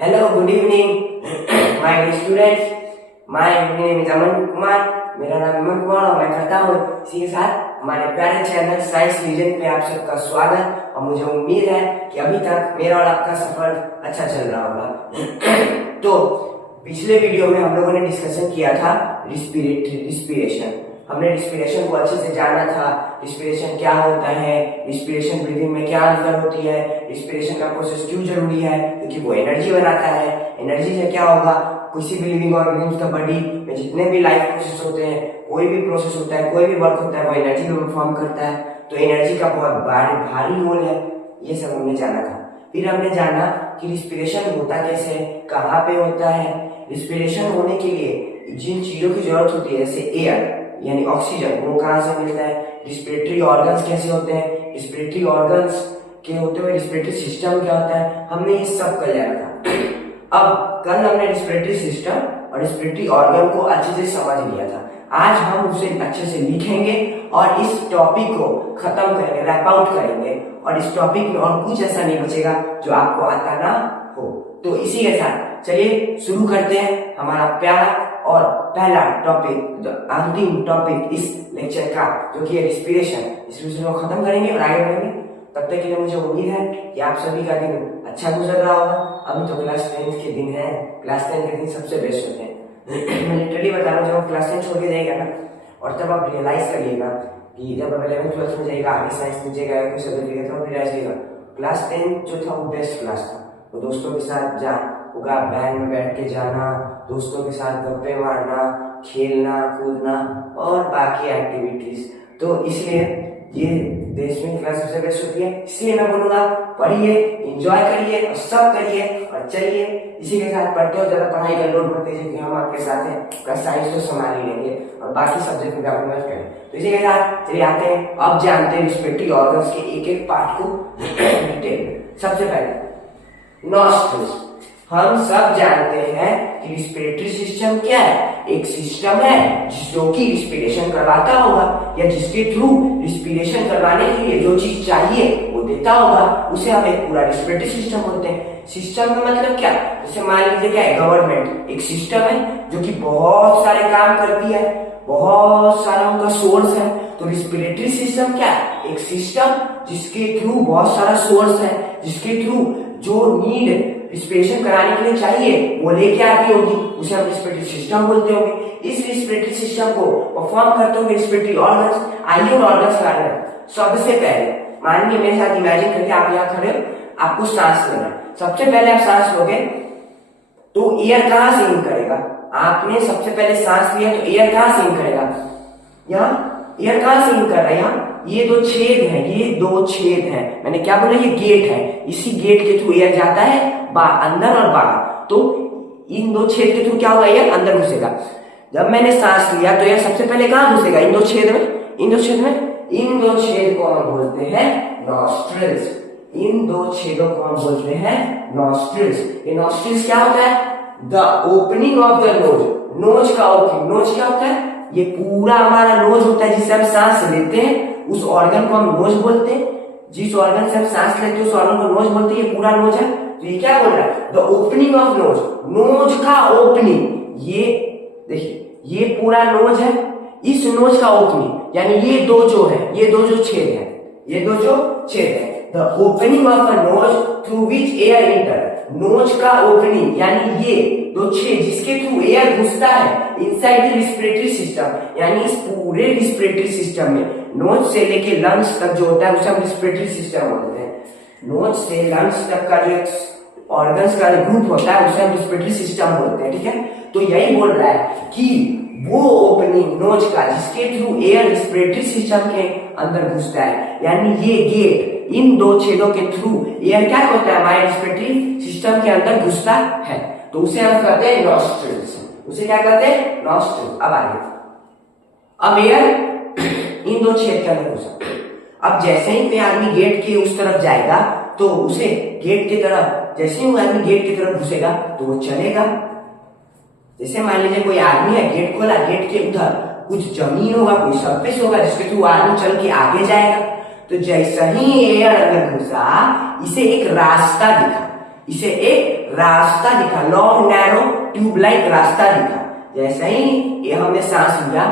Hello, good evening, my dear students. My name is Aman Kumar. मेरा नाम अमन कुमार और मैं करता हूँ इसी के साथ हमारे प्यारे चैनल साइंस लीजेंड पे आप सबका स्वागत। और मुझे उम्मीद है कि अभी तक मेरा और आपका सफर अच्छा चल रहा होगा। तो पिछले वीडियो में हम लोगों ने डिस्कशन किया था रिस्पिरेशन। हमने रिस्पिरेशन को अच्छे से जाना था। रिस्पिरेशन क्या होता है, रिस्पिरेशन ब्रीदिंग में क्या अंतर होती है, रिस्पिरेशन का प्रोसेस क्यों जरूरी है, क्योंकि वो एनर्जी बनाता है। एनर्जी से क्या होगा, किसी भी लिविंग ऑर्गेनिज्म का बॉडी में जितने भी लाइफ प्रोसेस होते हैं, कोई भी प्रोसेस होता है, कोई भी वर्क होता है, वो एनर्जी में परफॉर्म करता है। तो एनर्जी का बहुत भारी रोल है, ये सब हमने जाना था। फिर हमने जाना कि रिस्पिरेशन होता कैसे, कहाँ पे होता है। रिस्पिरेशन होने के लिए जिन चीजों की जरूरत होती है, जैसे एयर यानी ऑक्सीजन, वो कहाँ से मिलता है। रिस्पिरेटरी ऑर्गन्स कैसे होते हैं, रिस्पिरेटरी ऑर्गन्स के होते हुए रिस्पिरेटरी सिस्टम क्या होता है, हमने ये सब कर लिया था। अब कल हमने रिस्पिरेटरी सिस्टम और रिस्पिरेटरी ऑर्गन को अच्छे से समझ लिया था। आज हम उसे अच्छे से लिखेंगे और इस टॉपिक को खत्म करेंगे, रैप आउट करेंगे। और इस टॉपिक में और कुछ ऐसा नहीं बचेगा जो आपको आता ना हो। तो इसी के साथ चलिए शुरू करते हैं हमारा प्यारा और पहला टॉपिक, अंतिम टॉपिक इस लेक्चर का, जो कि है रिस्पिरेशन। रिस्पिरेशन को खत्म करेंगे और आगे बढ़ेंगे। तब तक के लिए मुझे उम्मीद है कि आप सभी का दिन अच्छा गुजर रहा होगा। अभी तो क्लास 10 के दिन है। क्लास 10 के दिन सबसे बेस्ट होते हैं। मैं लिटरली बता रहा हूँ, जब आप क्लास 10 छोड़ के जाएगा ना, और तब आप रियलाइज करिएगा कि जब आप 11th 12th में जाएगा, आगे साइंस में जाएगा, कोई सब्जेक्ट लेगा, तो आप रियलाइज करिएगा क्लास 10 जो था वो बेस्ट क्लास था। वो दोस्तों के साथ होगा, वैन में बैठ के जाना, दोस्तों के साथ गप्पे मारना, खेलना कूदना और बाकी एक्टिविटीज। तो इसलिए ये देश में क्लास सबसे बेस्ट होती है। इसलिए मैं बोलूंगा पढ़िए, एंजॉय करिए और सब करिए। और चलिए इसी के साथ पढ़ते हो, ज्यादा पढ़ाई का लोड मत कीजिए, हम आपके साथ हैं। क्लास साइंस तो संभाल ही लेंगे और बाकी सब्जेक्ट में आप मत करें। तो इसी के साथ चलिए आते हैं, अब जानते हैं रिस्पिरेटरी ऑर्गन्स के एक एक पार्ट को डिटेल। सबसे पहले नॉस्ट्रिल्स। हम सब जानते हैं कि रिस्पिरेटरी सिस्टम क्या है। एक सिस्टम है जो कि रिस्पिरेशन करवाता होगा, या जिसके थ्रू रिस्पिरेशन करवाने के लिए जो चीज चाहिए वो देता होगा, उसे हम एक पूरा रिस्पिरेटरी सिस्टम बोलते हैं। सिस्टम का मतलब क्या, जैसे मान लीजिए क्या है, गवर्नमेंट एक सिस्टम है जो कि बहुत सारे काम करती है, बहुत सारा उनका सोर्स है। तो रिस्पिरेटरी सिस्टम क्या है, एक सिस्टम जिसके थ्रू बहुत सारा सोर्स है, जिसके थ्रू जो नीड रिस्पिरेशन कराने के लिए चाहिए वो लेके आती होगी, उसे हम रिस्पिरेटरी सिस्टम बोलते होंगे। इस रिस्पिरेटरी सिस्टम को परफॉर्म करते होंगे रिस्पिरेटरी ऑर्गन्स। आइए उन ऑर्गन्स के बारे में। सबसे पहले मानिए मेरे साथ इमेजिन करके आप यहाँ खड़े हो, आपको सांस लेना है। सबसे पहले आप सांस लोगे तो एयर कहाँ से इन करेगा, आपने सबसे पहले सांस लिया तो एयर कहाँ से इन करेगा, यहाँ एयर कहाँ से इन कर रहा है, यहाँ ये दो छेद हैं, ये दो छेद हैं। मैंने क्या बोला, ये गेट है, इसी गेट के थ्रू एयर जाता है अंदर और बाहर। तो इन दो छेद के थ्रू क्या होगा, एयर अंदर घुसेगा। जब मैंने सांस लिया तो एयर सबसे पहले कहाँ घुसेगा, इन दो छेद में। इन दो छेद में, इन दो छेद को हम बोलते हैं नॉस्ट्रिल्स। इन दो छेदों को हम बोलते हैं नॉस्ट्रिल्स। ये नॉस्ट्रिल्स क्या होता है, the opening of the nose. Nose का ओपनिंग, नोज क्या होता है, ये पूरा हमारा नोज होता है जिससे हम सांस लेते हैं, उस ऑर्गन को हम नोज बोलते हैं। जिस ऑर्गन से हम सांस लेते हैं उस ऑर्गन को नोज बोलते हैं। ये पूरा नोज है। तो ये क्या बोल रहा है, the opening of nose, nose का ओपनिंग। ये देखिए, ये पूरा नोज है, इस नोज का ओपनिंग यानी ये दो जो है, ये दो जो छेद है, ये दो जो छेद है, the opening of the nose through which air enter. Nose का ओपनिंग यानी ये दो छेद जिसके थ्रू एयर घुसता है इनसाइड द रिस्पिरेटरी सिस्टम, यानी इस पूरे रिस्पिरेटरी सिस्टम में नोज से लेके लंग्स तक जो होता है उसे हम रिस्पिरेटरी सिस्टम बोलते हैं। नोज से लंग्स तक का जो ऑर्गन्स का ग्रुप होता है उसे हम रिस्पिरेटरी सिस्टम बोलते हैं, ठीक है। तो यही बोल रहा है कि वो ओपनिंग नोज का जिसके थ्रू एयर रिस्पिरेटरी सिस्टम के अंदर घुसता है, यानी ये गेट, इन दो छेदों के थ्रू एयर क्या होता है, हमारे रिस्पिरेटरी सिस्टम के अंदर घुसता है। तो उसे हम कहते हैं नॉस्ट्रिल्स। उसे क्या कहते हैं, नॉस्ट्रिल्स। अब आगे, अब एयर इन दो छेद के अंदर घुसा। अब जैसे ही कोई आदमी गेट के उस तरफ जाएगा तो उसे गेट की तरफ, जैसे ही वो आदमी गेट की तरफ घुसेगा तो वो चलेगा। जैसे मान लीजिए कोई आदमी है, गेट खोला, गेट के उधर कुछ जमीन होगा, कोई सरफेस होगा जिसके थ्रू आदमी चल के आगे जाएगा। तो जैसा ही एयर अंदर घुसा, इसे एक रास्ता दिखा, इसे एक रास्ता दिखा, लॉन्ग नैरो ट्यूब लाइक रास्ता दिखा। जैसे ही ये हमने सांस लिया,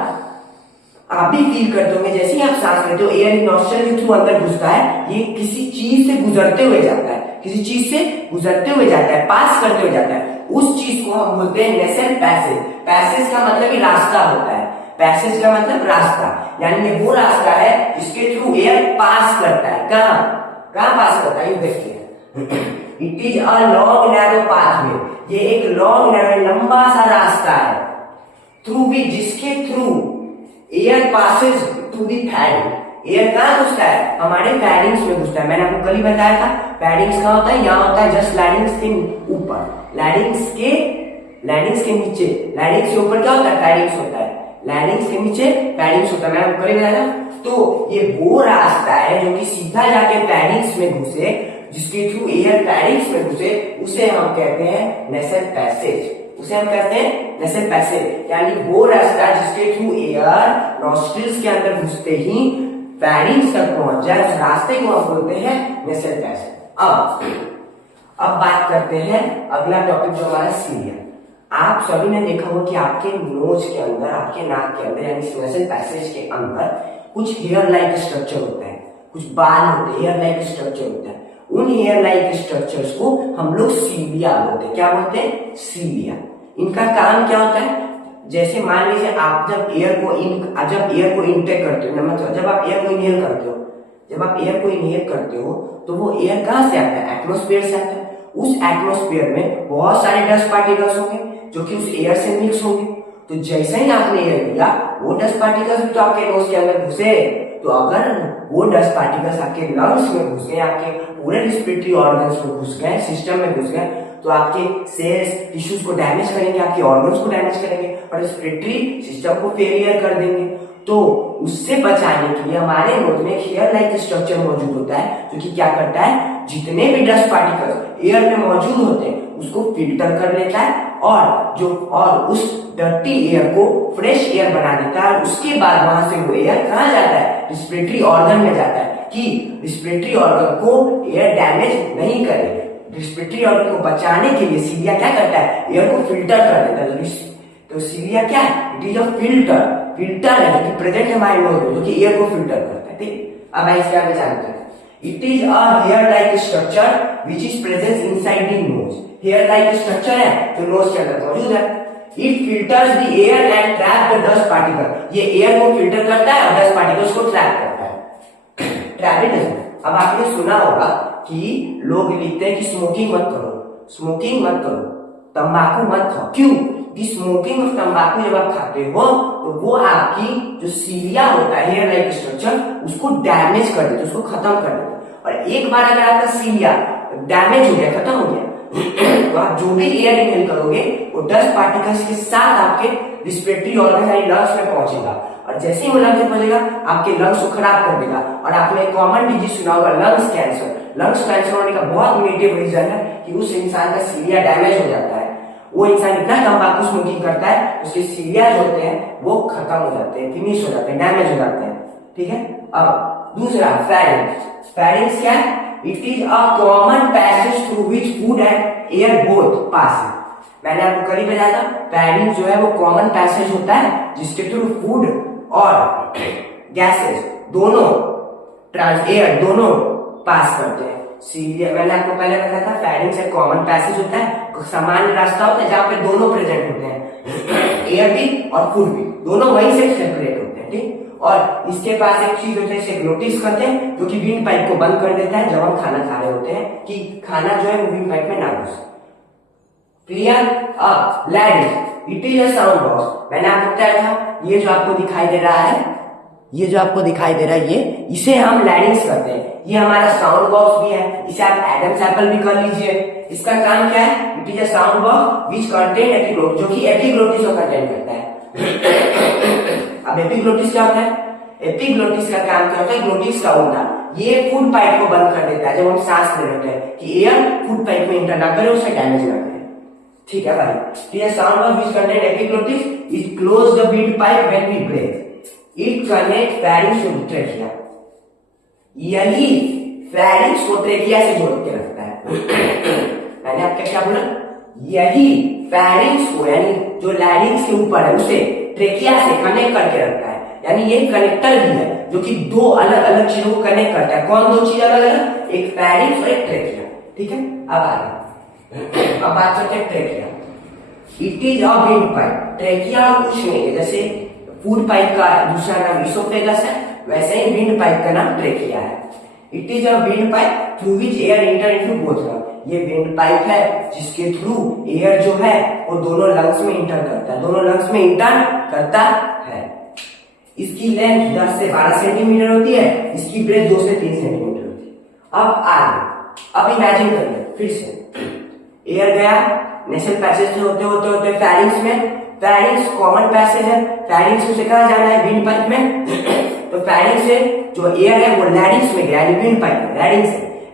आप भी फील करते होंगे जैसे ही आप सांस लेते हो एयर नॉस्ट्रल के थ्रू अंदर घुसता है, ये किसी चीज से गुजरते हुए जाता है, किसी चीज से गुजरते हुए जाता है, पास करते हुए जाता है। उस चीज को हम बोलते हैं नेसल पैसेज। पैसेज का मतलब ही रास्ता होता है, पैसेज का मतलब रास्ता, यानी ये वो रास्ता है जिसके थ्रू एयर पास करता है। कहां पास करता है, ये देखिए, it is a long narrow pathway. ये एक लॉन्ग नैरो लंबा सा रास्ता है, थ्रू भी जिसके through air passes to the pharynx. Air कहां घुसता है, हमारे फैरिंग्स में घुसता है। मैंने आपको कल ही बताया था फैरिंग्स कहां होता है, यहाँ होता है जस्ट लैरिंग्स के ऊपर, लैरिंग्स के नीचे। लैरिंग्स के ऊपर क्या होता है, फैरिंग्स होता है, लैरिंग्स के नीचे फैरिंग्स होता है। मैंने आपको कल ही बताया था। तो ये वो रास्ता है जो कि सीधा जाके फैरिंग्स में घुसे, जिसके थ्रू एयर फैरिंग्स में घुसे, उसे हम कहते हैं नेसल पैसेज। उसे हम कहते हैं नेसल पैसेज, यानी वो रास्ता जिसके थ्रू एयर नॉस्ट्रिल्स के अंदर घुसते ही फैरिंग्स तक पहुंच जाए, उस रास्ते को हम बोलते हैं नेसल पैसेज। अब बात करते हैं अगला टॉपिक जो हमारा सीलिया। आप सभी ने देखा होगा कि आपके नोज के अंदर, आपके नाक के अंदर, यानी नेसल पैसेज के अंदर कुछ हेयर लाइक स्ट्रक्चर होता है, कुछ बाल होते हैं, हेयर लाइक स्ट्रक्चर होता है। उन हेयर लाइक स्ट्रक्चर्स को हम लोग सीलिया बोलते हैं। क्या बोलते हैं, सीलिया। इनका काम क्या होता है, जैसे मान लीजिए आप जब एयर को इनटेक करते हो, मतलब जब आप एयर को इनहेल करते हो, तो वो एयर कहां से आता है, एटमॉस्फेयर से आता है। उस एटमॉस्फेयर में बहुत सारे डस्ट पार्टिकल्स होंगे जो कि उस एयर से मिक्स होंगे। तो जैसे ही आपने एयर लिया, वो डस्ट पार्टिकल्स भी तो आपके नोज के अंदर घुसे। तो अगर वो डस्ट पार्टिकल्स आपके लंग्स में घुस गए, आपके पूरे रिस्पिरेटरी ऑर्गन्स में घुस गए, सिस्टम में घुस गए, तो आपके सेल्स टिश्यूज को डैमेज करेंगे, आपके ऑर्गन्स को डैमेज करेंगे और रिस्पिरेटरी सिस्टम को फेलियर कर देंगे। तो उससे बचाने के लिए हमारे नोज में हेयर लाइक स्ट्रक्चर मौजूद होता है, जो कि क्या करता है, जितने भी डस्ट पार्टिकल्स एयर में मौजूद होते हैं उसको फिल्टर कर लेता है और उस डर्टी एयर को फ्रेश एयर बना देता है। और उसके बाद वहां से वो एयर कहां जाता है, रिस्पिरेटरी ऑर्गन में जाता है, कि रिस्पिरेटरी ऑर्गन को एयर डैमेज नहीं करे। रिस्पिरेटरी ऑर्गन को बचाने के लिए सीलिया क्या करता है, एयर को फिल्टर कर देता है। तो सीलिया क्या है, इट इज अ फिल्टर है जो कि प्रेजेंट है हमारे नोज में, जो कि एयर को फिल्टर करता है। ठीक, अब इसके आगे जानते हैं। It is a hair like structure which is present inside the nose. Hair like structure है जो नोज के अंदर मौजूद है। It filters the air and trap the dust particle. ये एयर को फिल्टर करता है और डस्ट पार्टिकल्स को ट्रैप करता है। ट्रैप। अब आपने सुना होगा कि लोग लिखते हैं कि स्मोकिंग मत करो, तंबाकू मत खाओ। क्यों, कि स्मोकिंग और तंबाकू जब आप खाते हो तो वो आपकी जो सीलिया होता है, हेयर लाइक स्ट्रक्चर, उसको डैमेज कर देता है, उसको खत्म कर देता है। और एक बार अगर आपका सीलिया डैमेज हो गया, खत्म हो गया, तो आप जो भी एयर इनहेल करोगे वो डस्ट पार्टिकल्स के साथ आपके रिस्पिरेटरी ऑर्गन यानी लंग्स में पहुंचेगा। और जैसे ही वो लंग्स में पहुंचेगा आपके लंग्स को खराब कर देगा। और आपने कॉमन डिजीज सुना होगा, लंग्स कैंसर। लंग्स कैंसर होने का बहुत मेजर रीजन है कि उस इंसान का सीलिया डैमेज हो जाता है। वो इंसान इतना तंबाकू स्मोकिंग करता है, उसके सीलिया जो होते हैं वो खत्म हो जाते हैं, फिनिश हो जाते हैं, डैमेज हो जाते हैं। ठीक है। अब दूसरा फैरिंग्स। फैरिंग्स क्या है, it is a common passage through which food and air both pass. मैंने आपको कल ही बताया था, फैरिंग्स जो है वो कॉमन पैसेज होता है जिसके थ्रू फूड और गैसेज दोनों एयर दोनों पास करते हैं। सीलिया मैंने आपको पहले बताया था, फैरिंग्स एक कॉमन पैसेज होता है, सामान्य रास्ता होता है जहां पे दोनों प्रेजेंट होते हैं, एयर भी और फूड भी, दोनों वहीं से सेपरेट होते हैं। ठीक। और इसके पास एक चीज होती है, इसे ग्लोटिस कहते हैं, जो कि विंड पाइप को बंद कर देता है जब हम खाना खा रहे होते हैं, कि खाना जो है वो विंड पाइप में ना घुसे। Clear. Larynx, it is a sound box. मैंने आपको बताया था, ये जो आपको दिखाई दे रहा है, ये इसे हम लैरिंक्स कहते हैं। ये हमारा साउंड बॉक्स भी है, इसे आप एडम्स एप्पल भी कर लीजिए। इसका काम क्या है, it is a sound box which contain epiglottis, जो कि एपिग्लोटिस को कंटेन करता है। अब एपिग्लोटिस क्या होता है, एपिग्लोटिस का काम क्या होता है, ग्लोटिस का उल्टा। ये फूड पाइप को बंद कर देता है जब हम सांस ले रहे हैं, कि एयर फूड पाइप में इंटर ना करे, उसे डैमेज ना करे। ठीक है भाई। ये sound box which contain epiglottis is close the wind pipe when we breath. It connect pharynx to trachea. यही फैरिंग्स को ट्रेकिया से जोड़ के रखता है। नेक्स्ट क्या बोला, यही फेरिंग्स को यानी जो लैरिंग्स के ऊपर है उसे ट्रेकिया से कनेक्ट करके रखता है, यानी ये कनेक्टर भी है जो कि दो अलग अलग चीजों को कनेक्ट करता है। कौन दो चीज अलग अलग, एक फेरिंग्स और एक ट्रेकिया। ठीक है, अब आगे अब बात करते हैं trachea. It is a wind pipe. Trachea और कुछ नहीं है, जैसे फूड पाइप का दूसरा नाम इसोफेगस है, वैसे ही विंड पाइप का नाम ट्रेकिया है। It is a wind pipe through which air enter into both lungs. ये विंड पाइप है जिसके थ्रू एयर जो है वो दोनों लंग्स में इंटर करता है, दोनों लंग्स में इंटर करता है। इसकी लेंथ 10 से 12 सेंटीमीटर होती है, इसकी ब्रेथ 2 से 3 सेंटीमीटर होती है। अब आगे, अब इमेजिन करिए फिर से, एयर गया नेशनल पैसेज से होते होते होते फेरिंग्स में, फेरिंग्स कॉमन पैसेज है, फेरिंग्स से कहा जाना है विंड पाइप में तो फेरिंग्स से जो एयर है वो लैरिंग्स में गया, यानी विंड पाइप में,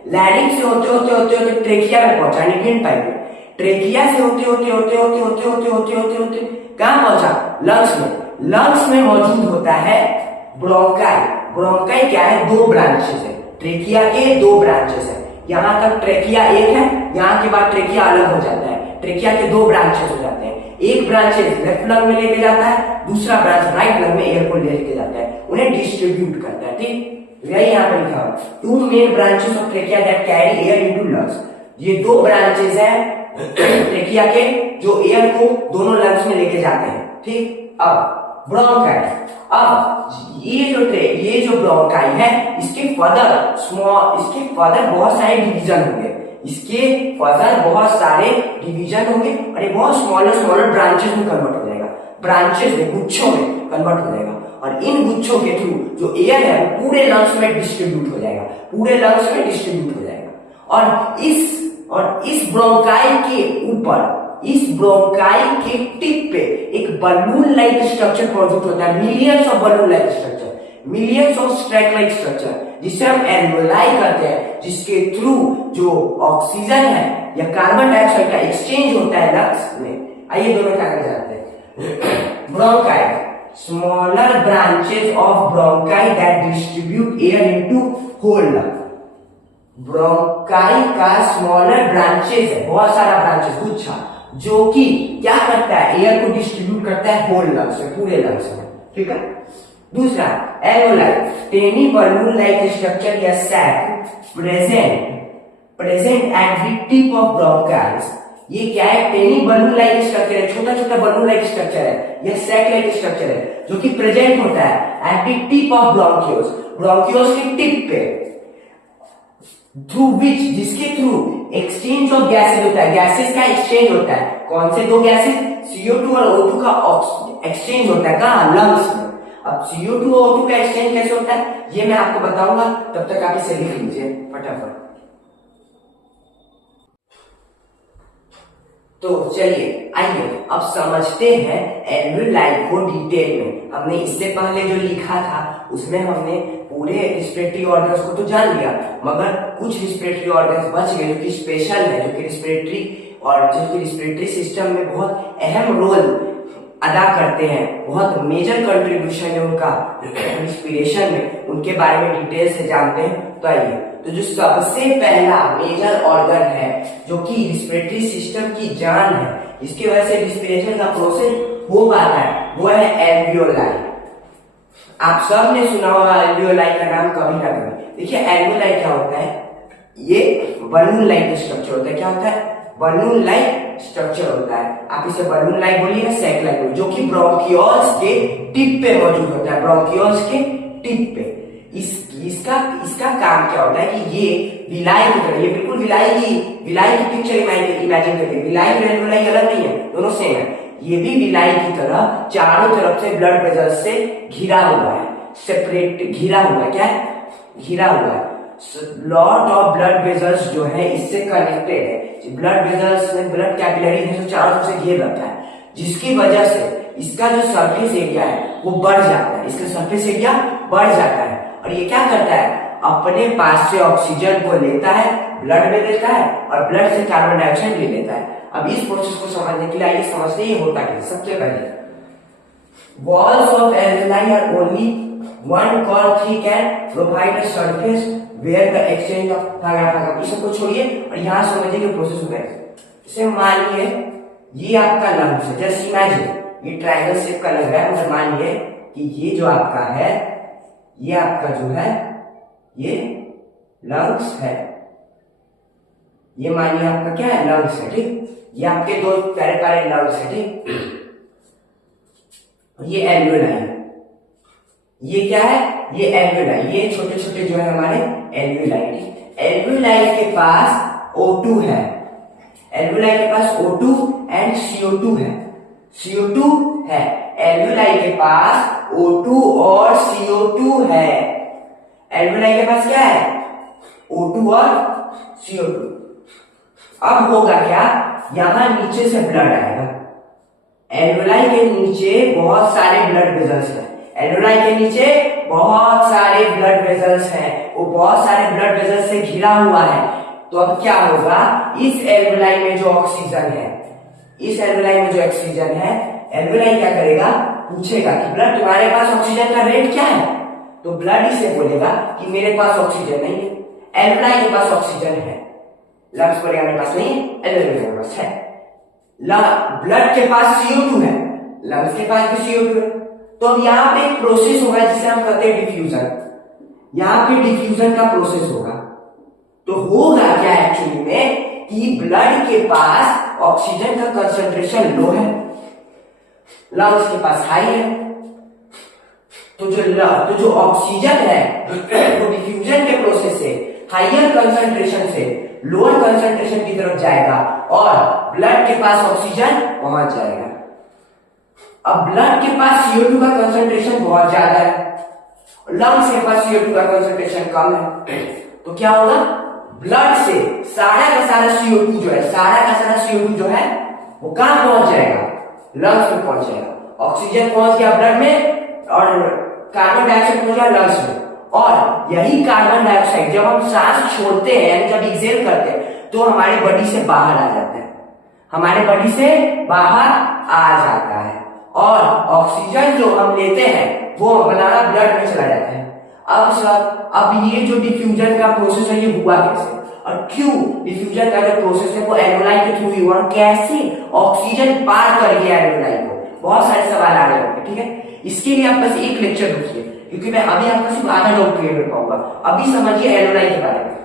लैरिंग्स से होते होते होते होते ट्रेकिया में पहुंचा, यानी विंड पाइप में। ट्रेकिया से होते होते होते होते होते होते होते होते होते कहां पहुंचा, लंग्स में। लंग्स में मौजूद होता है ब्रोंकाई। ब्रोंकाई क्या है, दो ब्रांचेस है, ट्रेकिया के दो ब्रांचेस है। यहां तक ट्रेकिया एक है, यहां के बाद ट्रेकिया अलग हो जाता है, ट्रेकिया के दो ब्रांचेस हो जाते हैं। एक ब्रांचेस लेफ्ट लंग में लेके जाता है, दूसरा ब्रांच राइट लंग में एयर को लेके जाता है, उन्हें डिस्ट्रीब्यूट करता है। ठीक, यही यहाँ पे लिखा है, two main branches of trachea that carry air into lungs. ये दो ब्रांचेस है ट्रेकिया के जो एयर को दोनों लंग्स में लेके जाते हैं। ठीक, अब ब्रोंकाई, अब ये जो ब्रोंकाई है इसके फर्दर बहुत सारे डिवीजन होंगे, इसके फर्दर बहुत सारे डिवीजन होंगे और ये बहुत स्मॉलर ब्रांचेस में कन्वर्ट हो जाएगा, ब्रांचेस में, गुच्छों में कन्वर्ट हो जाएगा। और इन गुच्छों के थ्रू जो एयर है वो पूरे लंग्स में डिस्ट्रीब्यूट हो जाएगा, पूरे लंग्स में डिस्ट्रीब्यूट हो जाएगा। और इस ब्रोंकाई के ऊपर, इस ब्रोंकाई के टिप पे एक बलून लाइक स्ट्रक्चर मौजूद होता है, millions of balloon like structure, millions of sac like structure, जिसे हम एल्वेलाई करते हैं, जिसके थ्रू जो ऑक्सीजन है या कार्बन डाइऑक्साइड का एक्सचेंज होता है लंग्स में। आइए दोनों क्या कर जाते हैं, bronchi, smaller branches of bronchi that distribute air into whole lung. Bronchi का स्मॉलर ब्रांचेस है, बहुत सारा ब्रांचेस, गुच्छा, जो कि क्या करता है, एयर को डिस्ट्रीब्यूट करता है होल लंग्स में, पूरे लंग्स में। ठीक है, दूसरा alveoli, tiny balloon like structure या sac present at the tip of bronchioles. ये क्या है, टेनी बलून लाइक स्ट्रक्चर है, छोटा छोटा बलून लाइक स्ट्रक्चर है, यह सैक लाइक स्ट्रक्चर है जो कि प्रेजेंट होता है eight the tip of bronchioles, bronchioles की टिप पे, थ्रू विच, जिसके थ्रू एक्सचेंज ऑफ गैसेज होता है, गैसेज का एक्सचेंज होता है। कौन से दो गैसेज, CO2 और O2 का एक्सचेंज होता है कहां, लंग्स में। अब CO2 और O2 का एक्सचेंज कैसे होता है ये मैं आपको बताऊंगा, तब तक आप इसे लिख लीजिए फटाफट। तो चलिए आइए अब समझते हैं एल्वेलाई को डिटेल में। हमने इससे पहले जो लिखा था उसमें हमने पूरे रिस्पिरेटरी ऑर्गन्स को तो जान लिया, मगर कुछ रिस्पिरेटरी ऑर्गन्स बच गए जो कि स्पेशल है, जो कि रिस्पिरेटरी सिस्टम में बहुत अहम रोल अदा करते हैं, बहुत मेजर कंट्रीब्यूशन है उनका रिस्पिरेशन में, उनके बारे में डिटेल से जानते हैं। तो आइए, तो जो सबसे पहला मेजर ऑर्गन है जो कि रिस्पिरेटरी सिस्टम की जान है, इसकी वजह से रिस्पिरेशन का प्रोसेस हो पाता है, वो है एल्वियोलाई। आप सब ने सुना होगा एल्वियोलाई का नाम कभी ना कभी। देखिए एल्वियोलाई क्या होता है, ये बलून लाइक स्ट्रक्चर होता है। क्या होता है, बलून लाइक स्ट्रक्चर होता है। आप इसे बलून लाइक बोलिए, सैक लाइक बोलिए, जो कि ब्रोंकियोल्स के टिप पे मौजूद होता है, ब्रोंकियोल्स के टिप पे। इसका काम क्या होता है कि ये विलाई की तरह, ये बिल्कुल विलाई की पिक्चर इमेजिन करिए। विलाई और एल्वियोलाई अलग नहीं है, दोनों सेम है। ये भी विलाई की तरह चारों तरफ से ब्लड वेसल्स से घिरा हुआ है, सेपरेट घिरा हुआ है। क्या है, घिरा हुआ है। लॉट ऑफ ब्लड वेसल्स जो है इससे कनेक्टेड है। ब्लड वेसल्स में ब्लड कैपिलरी है जो चारों तरफ से घेर रखा है, जिसकी वजह से इसका जो सरफेस एरिया है वो बढ़ जाता है, इसका सरफेस एरिया बढ़ जाता है। और ये क्या करता है, अपने पास से ऑक्सीजन को लेता है, ब्लड में देता है और ब्लड से कार्बन डाइऑक्साइड ले लेता है। अब इस प्रोसेस को समझने के लिए आइए समझते हैं ये होता क्या। सबसे पहले walls of alveoli are only one cord thick and provide a surface where the exchange of इस सबको छोड़िए और यहां समझिए कि प्रोसेस होता है। जैसे मानिए ये आपका लंग्स है, जस्ट इमेजिन ये ट्रायंगल शेप का लग रहा है, मगर मानिए कि ये जो आपका है, ये आपका जो है ये लंग्स है, ये मानिए आपका क्या है, लंग्स है, ठीक। ये आपके दो प्यारे प्यारे लंग्स है, ठीक। ये एल्वियोलाई है, ये क्या है, ये एल्वियोलाई, ये छोटे छोटे जो है हमारे एल्वियोलाई। एल्वियोलाई के पास O2 है, एल्वियोलाई के पास O2 एंड CO2 है, CO2 है, एल्वियोलाई के पास O2 और CO2 है। एल्वियोलाई के पास क्या है, O2 और CO2। अब होगा क्या, यहां नीचे से ब्लड आएगा, एल्वियोलाई के नीचे बहुत सारे ब्लड वेसल्स हैं, एल्वियोलाई के नीचे बहुत सारे ब्लड वेसल्स हैं, वो बहुत सारे ब्लड वेसल्स से घिरा हुआ है। तो अब क्या होगा, इस एल्वियोलाई में जो ऑक्सीजन है, इस एल्वियोलाई में जो ऑक्सीजन है, एल्वियोलाई क्या करेगा, पूछेगा कि ब्लड तुम्हारे पास ऑक्सीजन का रेट क्या है, तो ब्लड इसे बोलेगा कि मेरे पास ऑक्सीजन नहीं है। एल्वियोलाई के पास ऑक्सीजन है, लंग्स बोलेगा मेरे पास नहीं है, एल्वियोलाई के पास है। ब्लड के पास CO2 है, लंग्स के पास भी CO2 है। तो अब यहाँ पे एक प्रोसेस होगा जिसे हम कहते हैं डिफ्यूजन, यहाँ पे डिफ्यूजन का प्रोसेस होगा। तो होगा क्या एक्चुअली में कि ब्लड के पास ऑक्सीजन का कंसंट्रेशन लो है, लंग्स के पास हाई है, तो जो ऑक्सीजन है वो डिफ्यूजन के प्रोसेस से हाइयर कंसंट्रेशन से लोअर कंसंट्रेशन की तरफ जाएगा और ब्लड के पास ऑक्सीजन पहुंच जाएगा। अब ब्लड के पास CO2 का कंसंट्रेशन बहुत ज्यादा है, लंग्स के पास CO2 का कंसंट्रेशन कम है, तो क्या होगा, ब्लड से सारा का सारा CO2 जो है, सारा का सारा CO2 जो है वो कहां पहुंच जाएगा, लंग्स में पहुंच जाएगा। ऑक्सीजन पहुंच गया ब्लड में और कार्बन डाइऑक्साइड पहुंच गया लंग्स में, और यही कार्बन डाइऑक्साइड जब हम सांस छोड़ते हैं, जब एक्सहेल करते हैं, तो हमारी बॉडी से बाहर आ जाता है, हमारे बॉडी से बाहर आ जाता है, और ऑक्सीजन जो हम लेते हैं वो बनाना ब्लड में चला जाता है। अब सर, अब ये जो डिफ्यूजन का प्रोसेस है ये हुआ कैसे, और क्यों डिफ्यूजन का जो प्रोसेस है वो एल्वियोलाई के थ्रू हुआ, कैसे ऑक्सीजन पार कर गया एल्वियोलाई को, बहुत सारे सवाल आ रहे होंगे, ठीक है। इसके लिए आप बस एक लेक्चर रुकिए, क्योंकि मैं अभी आपको सिर्फ आधा डाउट क्लियर कर पाऊंगा। अभी समझिए एल्वियोलाई के बारे में।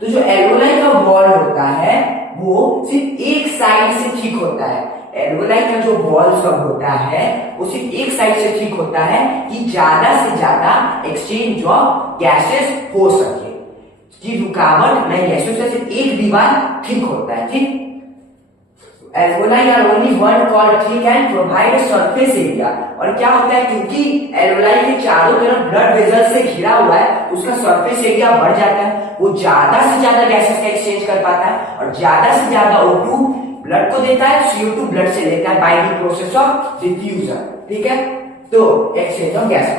तो जो एल्वियोलाई का वॉल होता है वो सिर्फ एक साइड से ठीक होता है, एल्वियोलाई का जो वॉल सब होता है वो सिर्फ एक साइड से ठीक होता है कि ज्यादा से ज्यादा एक्सचेंज ऑफ गैसेस हो सके, कि रुकावट नहीं है, सिर्फ एक दीवार ठीक होता है, ठीक। Alveoli are only one called thick and provide surface area. और क्या होता है, क्योंकि एल्वियोलाई के चारों तरफ ब्लड वेसल से घिरा हुआ है, उसका सरफेस एरिया बढ़ जाता है, वो ज्यादा से ज्यादा गैसेस का एक्सचेंज कर पाता है, और ज्यादा से ज्यादा O2 ब्लड को देता है, CO2 ब्लड से लेता है by the process of diffusion, ठीक है। तो exchange of gas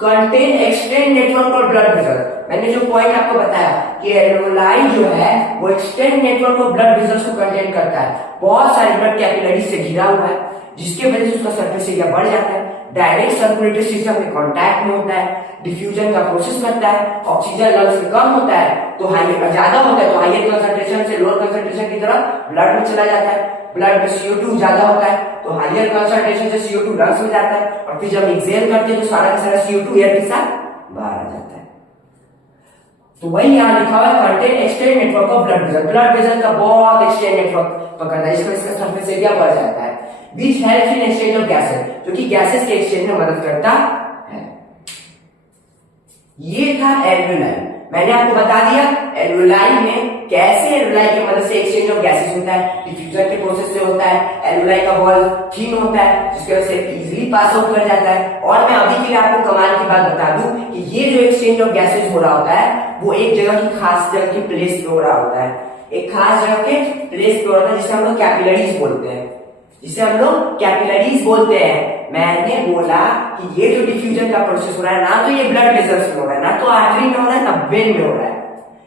contain extend network of blood vessel. मैंने जो पॉइंट आपको बताया कि एल्वियोलाई जो है वो extend network of blood vessels को कंटेन करता है, बहुत सारे ब्लड कैपिलरीज से घिरा हुआ है, जिसके वजह से उसका सरफेस एरिया बढ़ जाता है, डायरेक्ट सर्कुलेटरी सिस्टम में कांटेक्ट में होता है, डिफ्यूजन का प्रोसेस करता है, ऑक्सीजन लंग्स में कम होता है तो हाइयर ज्यादा होता है, तो हाइयर कंसंट्रेशन से लोअर कंसंट्रेशन की तरफ ब्लड में चला जाता है, ब्लड में CO2 ज्यादा होता है तो हाइयर कंसंट्रेशन से CO2 लंग्स में जाता है, और फिर जब एक्सहेल करते हैं तो सारा का सारा CO2 एयर के साथ बाहर आ जाता है। तो वही यहाँ लिखा हुआ है contain extend network of blood vessel, blood vessel का बहुत एक्सटेंड नेटवर्क पकड़ता है, इसका सरफेस एरिया बढ़ जाता है, which helps in exchange of gases, जो कि गैसेस के एक्सचेंज में मदद करता है। ये था एल्वियोलाई। मैंने आपको बता दिया एल्वियोलाई में कैसे एल्वियोलाई की मदद से एक्सचेंज ऑफ गैसेस होता है, डिफ्यूजन के प्रोसेस से होता है, एल्वियोलाई का वॉल थिन होता है जिसकी वजह से इजीली पास आउट कर जाता है। और मैं अभी के लिए आपको कमाल की बात बता दूं कि ये जो एक्सचेंज ऑफ गैसेस हो रहा होता है वो एक जगह की खास जगह की प्लेस पे हो रहा होता है, एक खास जगह के प्लेस पे हो रहा है जिसे हम लोग कैपिलरीज बोलते हैं, जिसे हम लोग कैपिलरीज बोलते हैं। मैंने बोला कि ये जो डिफ्यूजन का प्रोसेस हो रहा है ना तो ये ब्लड वेसल्स में हो रहा है, ना तो आर्टरी में हो रहा है, ना वेन में हो रहा है,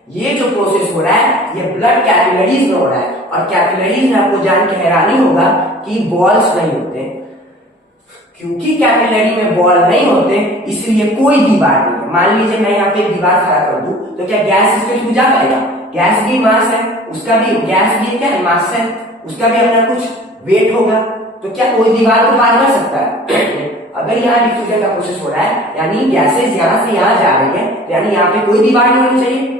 ये जो प्रोसेस हो रहा है ये ब्लड कैपिलरीज में हो रहा है। और कैपिलरीज में आपको जान के हैरानी होगा कि बॉल्स नहीं होते, क्योंकि कैपिलरी में बॉल नहीं होते इसलिए कोई दीवार नहीं है। मान लीजिए मैं यहाँ पे एक दीवार खड़ा कर दूं तो क्या गैस इसके थ्रू जा पाएगा? गैस भी मास है, उसका भी गैस भी क्या है, मास है, उसका भी अपना कुछ वेट होगा, तो क्या कोई दीवार को पार कर सकता है? अगर यहाँ डिफ्यूजन का प्रोसेस हो रहा है यानी गैसेस यहाँ से यहाँ जा रही है, तो यानी यहाँ पे कोई दीवार नहीं होनी चाहिए।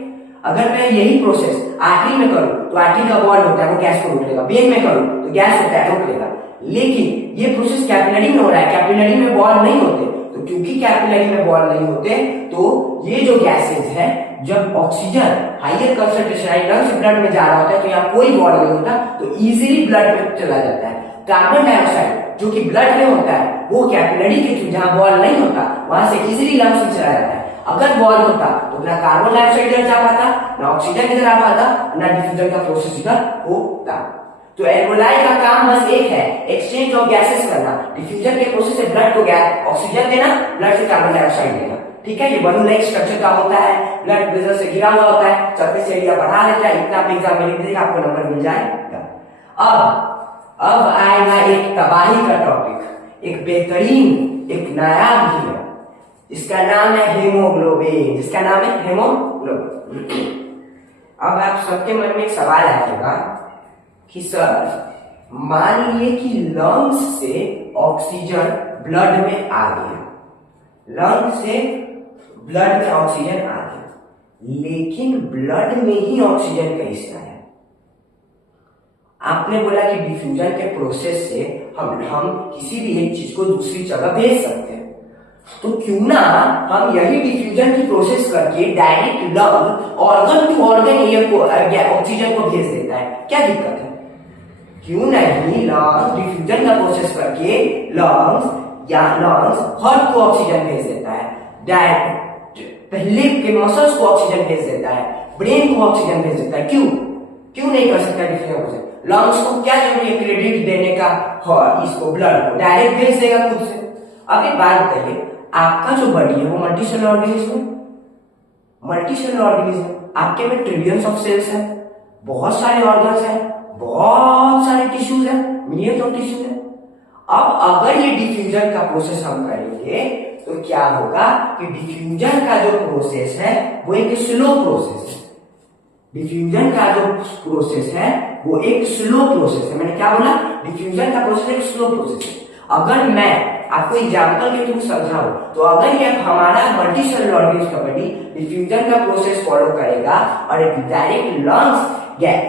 अगर मैं यही प्रोसेस आर्टरी में करूं तो आर्टरी का बॉन्ड होता है वो गैस को रोक लेगा, वेन में करूं तो गैस होता है रोक लेगा। लेकिन ये प्रोसेस कैपिलरी में हो रहा है, कैपिलरी में बॉन्ड नहीं होते, तो क्योंकि कैपिलरी में बॉन्ड नहीं होते तो ये जो गैसेज है जब ऑक्सीजन हाइयर कंसंट्रेशन लंग से ब्लड में जा रहा होता है तो यहाँ कोई बॉन्ड नहीं होता, तो इजीली ब्लड में चला जाता है। कार्बन डाइऑक्साइड जो कि ब्लड में होता है वो कैपिलरी के थ्रू जहां बॉन्ड नहीं होता वहां से इजीली लंग्स में चला जाता है। अगर बॉन्ड होता तो ना कार्बन डाइऑक्साइड इधर जा पाता, ना ऑक्सीजन इधर आ पाता, ना डिफ्यूजन का प्रोसेस इधर होता। तो एल्वोलाई का काम बस एक है, एक्सचेंज ऑफ गैसेस करना। डिफ्यूजन के प्रोसेस से ब्लड को गैस ऑक्सीजन देना, ब्लड से कार्बन डाइऑक्साइड देना। ठीक है, ये बलून लाइक स्ट्रक्चर का होता है, ब्लड प्रेशर से घिरा हुआ होता है, सरफेस एरिया बढ़ा देता है। इतना आप एग्जाम में लिख देगा, आपको नंबर मिल जाएगा। अब आएगा एक तबाही का टॉपिक, एक बेहतरीन, एक नायाब भी है, इसका नाम है हेमोग्लोबिन। जिसका नाम है हेमोग्लोबिन। अब आप सबके मन में एक सवाल आएगा कि सर मान लिए कि लंग्स से ऑक्सीजन ब्लड में आ गया, लंग से ब्लड में ऑक्सीजन आ गया, लेकिन ब्लड में ही ऑक्सीजन कैसे आया? आपने बोला कि डिफ्यूजन के प्रोसेस से हम किसी भी एक चीज को दूसरी जगह भेज सकते हैं, तो क्यों ना हम यही डिफ्यूजन की प्रोसेस करके direct lung organ to organ air को ऑक्सीजन को भेज देता है, क्या दिक्कत है? क्यों नहीं लंग्स डिफ्यूजन का प्रोसेस करके लंग्स हार्ट को ऑक्सीजन भेज देता है, डायरेक्ट पहले के मसल्स को ऑक्सीजन भेज देता है, ब्रेन को ऑक्सीजन भेज देता है। क्यों नहीं कर सकता डिफ्यूजन प्रोसेस? लंग्स को क्या जरूरी है क्रेडिट देने का? इसको ब्लड को डायरेक्ट भेज देगा खुद से। अब एक बात बताइए, आपका जो बॉडी है वो मल्टी सेलुलर ऑर्गेनिज्म है, मल्टी सेलुलर ऑर्गेनिज्म। आपके में ट्रिलियंस ऑफ सेल्स है, बहुत सारे ऑर्गन्स है, बहुत सारे टिश्यूज है, मिलियंस ऑफ टिश्यूज है। अब अगर ये डिफ्यूजन का प्रोसेस हम करेंगे तो क्या होगा कि डिफ्यूजन का जो प्रोसेस है वो एक स्लो प्रोसेस है। डिफ्यूजन का जो प्रोसेस है वो एक स्लो प्रोसेस है। मैंने क्या बोला? डिफ्यूजन का प्रोसेस एक स्लो प्रोसेस है। अगर मैं आपको एग्जांपल के थ्रू समझाऊं तो अगर ये हमारा मल्टी सेलुलर ऑर्गेनिज्म का बॉडी डिफ्यूजन का प्रोसेस फॉलो करेगा और डायरेक्ट लंग्स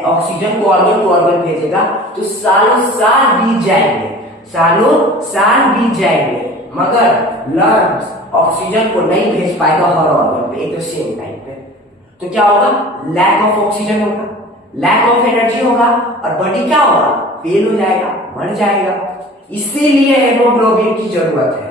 ऑक्सीजन को ऑर्गन टू ऑर्गन भेजेगा तो सालों साल बीत जाएंगे, सालों साल बीत जाएंगे, मगर लंग्स ऑक्सीजन को नहीं भेज पाएगा हर ऑर्गन पे एक तो सेम टाइम पे। तो क्या होगा? लैक ऑफ ऑक्सीजन होगा, लैक ऑफ एनर्जी होगा और बॉडी क्या होगा? फेल हो जाएगा, मर जाएगा। इसीलिए हेमोग्लोबिन की जरूरत है,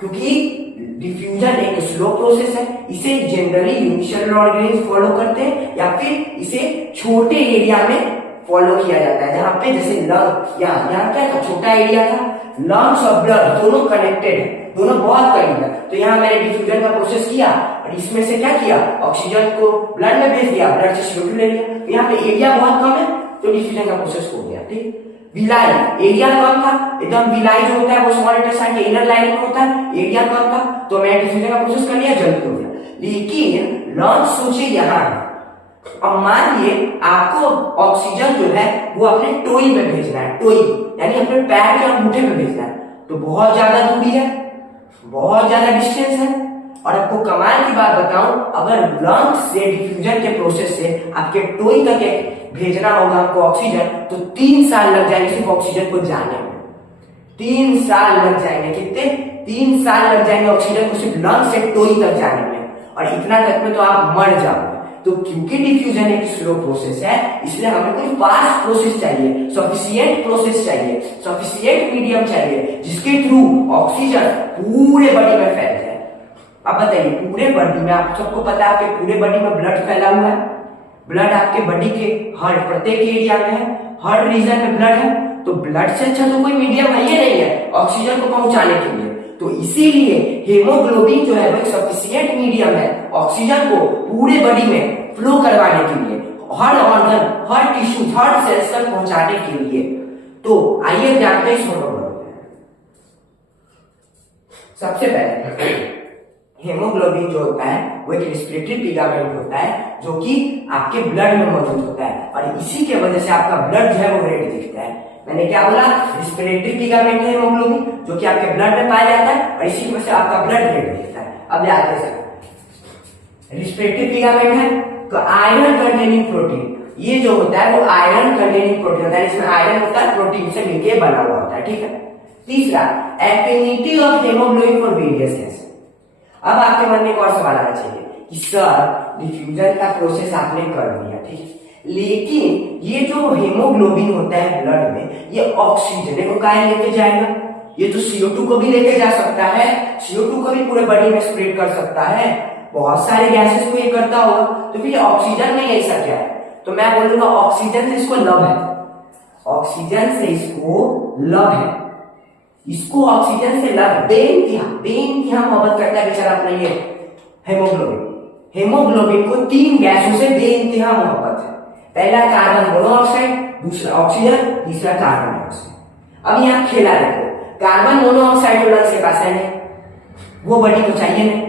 क्योंकि डिफ्यूजन एक स्लो प्रोसेस है। इसे जनरली यूनिसेलुलर ऑर्गेनिज्म फॉलो करते हैं या फिर इसे छोटे एरिया में फॉलो किया जाता है, जहां पे जैसे लंग यहाँ क्या था? छोटा एरिया था, लंग्स और ब्लड दोनों कनेक्टेड है, दोनों बहुत करीब है। तो यहाँ मैंने डिफ्यूजन का प्रोसेस किया और इसमें से क्या किया? ऑक्सीजन को ब्लड में भेज दिया, ब्लड से CO2 ले लिया। तो यहाँ पे एरिया बहुत कम है तो डिफ्यूजन का प्रोसेस हो गया। ठीक, विलाई एरिया कम था, एकदम विलाई जो होता है वो स्मॉल इंटेस्टाइन के इनर लाइनिंग में होता है, एरिया कम था तो मैं डिफ्यूजन का प्रोसेस कर लिया, जल्दी हो गया। लेकिन लंग्स सोचिए यहाँ है, अब मान लिए आपको ऑक्सीजन जो है वो अपने टोई में भेजना है, टोई यानी अपने पैर के अंगूठे में भेजना है, तो बहुत ज्यादा दूरी है, बहुत ज्यादा डिस्टेंस है। और आपको कमाल की बात बताऊं, अगर लंग्स से डिफ्यूजन के प्रोसेस से आपके टोई तक भेजना होगा आपको ऑक्सीजन तो 3 साल लग जाएंगे सिर्फ ऑक्सीजन को जाने में। 3 साल लग जाएंगे, कितने? 3 साल लग जाएंगे ऑक्सीजन को सिर्फ लंग्स से टोई तक जाने में, और इतना तक में तो आप मर जाओगे। तो क्योंकि डिफ्यूजन एक स्लो प्रोसेस है इसलिए हमें कोई फास्ट प्रोसेस चाहिए, सफिशिएंट प्रोसेस चाहिए, सफिशिएंट मीडियम चाहिए जिसके थ्रू ऑक्सीजन पूरे बॉडी में फैल जाए। अब बताइए, पूरे बॉडी में आप सबको पता है आपके पूरे बॉडी में ब्लड फैला हुआ है, ब्लड आपके बॉडी के हर प्रत्येक एरिया में है, हर रीजन में ब्लड है, तो ब्लड से अच्छा तो कोई मीडियम है ही नहीं है ऑक्सीजन को पहुंचाने के लिए। तो इसीलिए हेमोग्लोबिन जो है वो एक सफिशिएंट मीडियम है ऑक्सीजन को पूरे बॉडी में फ्लो करवाने के लिए, हर ऑर्गन, हर टिश्यू, हर सेल्स तक पहुंचाने के लिए। तो आइए जानते हैं हेमोग्लोबिन। सबसे पहले हेमोग्लोबिन जो होता है वो एक रिस्पिरेटरी पिगामेंट होता है जो कि आपके ब्लड में मौजूद होता है और इसी के वजह से आपका ब्लड जो है वो रेड दिखता है। मैंने क्या बोला, रिस्पिरेटरी पिगामेंट है हेमोग्लोबिन जो कि आपके ब्लड में पाया जाता है और इसी की वजह से आपका ब्लड रेड दिखता है। अब याद रखिए रिस्पिरेटरी पिगामेंट है तो आयरन कंटेनिंग प्रोटीन, ये जो होता है वो आयरन कंटेनिंग प्रोटीन होता है, इसमें आयरन होता है प्रोटीन से मिलकर बना हुआ होता है, ठीक है। तीसरा, affinity of haemoglobin for various gases. अब आपके मन में एक और सवाल आना चाहिए कि सर डिफ्यूजन का प्रोसेस आपने कर दिया, ठीक है, लेकिन ये जो हेमोग्लोबिन होता है ब्लड में ये ऑक्सीजन को काहे लेके जाएगा? ये तो CO2 को भी लेके जा सकता है, CO2 को भी पूरे बॉडी में स्प्रेड कर सकता है, बहुत सारे गैसेस को ये करता होगा, तो फिर ऑक्सीजन में ऐसा क्या है? तो मैं बोलूंगा ऑक्सीजन से इसको लव है, ऑक्सीजन से इसको लव है, इसको ऑक्सीजन से लव बेइंतहा मोहब्बत करता है बेचारा अपना ये हेमोग्लोबिन। हेमोग्लोबिन को 3 गैसों से बेइंतहा मोहब्बत है, पहला कार्बन मोनोऑक्साइड, दूसरा ऑक्सीजन, तीसरा कार्बन डाइऑक्साइड। अब यहां खेला देखो, कार्बन मोनोऑक्साइड तो लंग्स के पास है नहीं, वो बॉडी को चाहिए नहीं,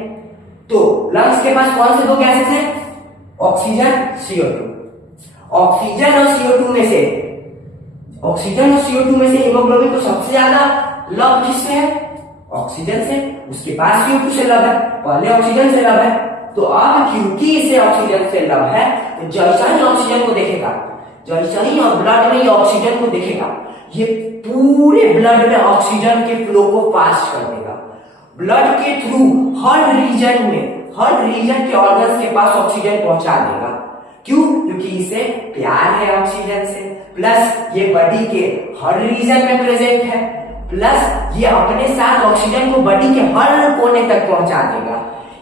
तो लंग्स के पास कौन से 2 गैसेस हैं? Oxygen, CO2। ऑक्सीजन और CO2 में से हीमोग्लोबिन को सबसे ज्यादा लव किससे है? ऑक्सीजन से, उसके पास CO2 से लव है, पहले ऑक्सीजन से लव है, तो अब क्योंकि इसे ऑक्सीजन से लव है तो जैसा ही ऑक्सीजन को देखेगा, जैसा ही ब्लड में ऑक्सीजन को देखेगा, ये पूरे ब्लड में ऑक्सीजन के फ्लो को पास कर देगा, ब्लड के थ्रू हर रीजन के ऑर्गन्स के पास ऑक्सीजन पहुंचा देगा। क्यों? क्योंकि इसे प्यार है ऑक्सीजन से, प्लस ये बॉडी के हर रीजन में प्रेजेंट है, प्लस ये अपने साथ ऑक्सीजन को बॉडी के हर कोने तक पहुंचा देगा।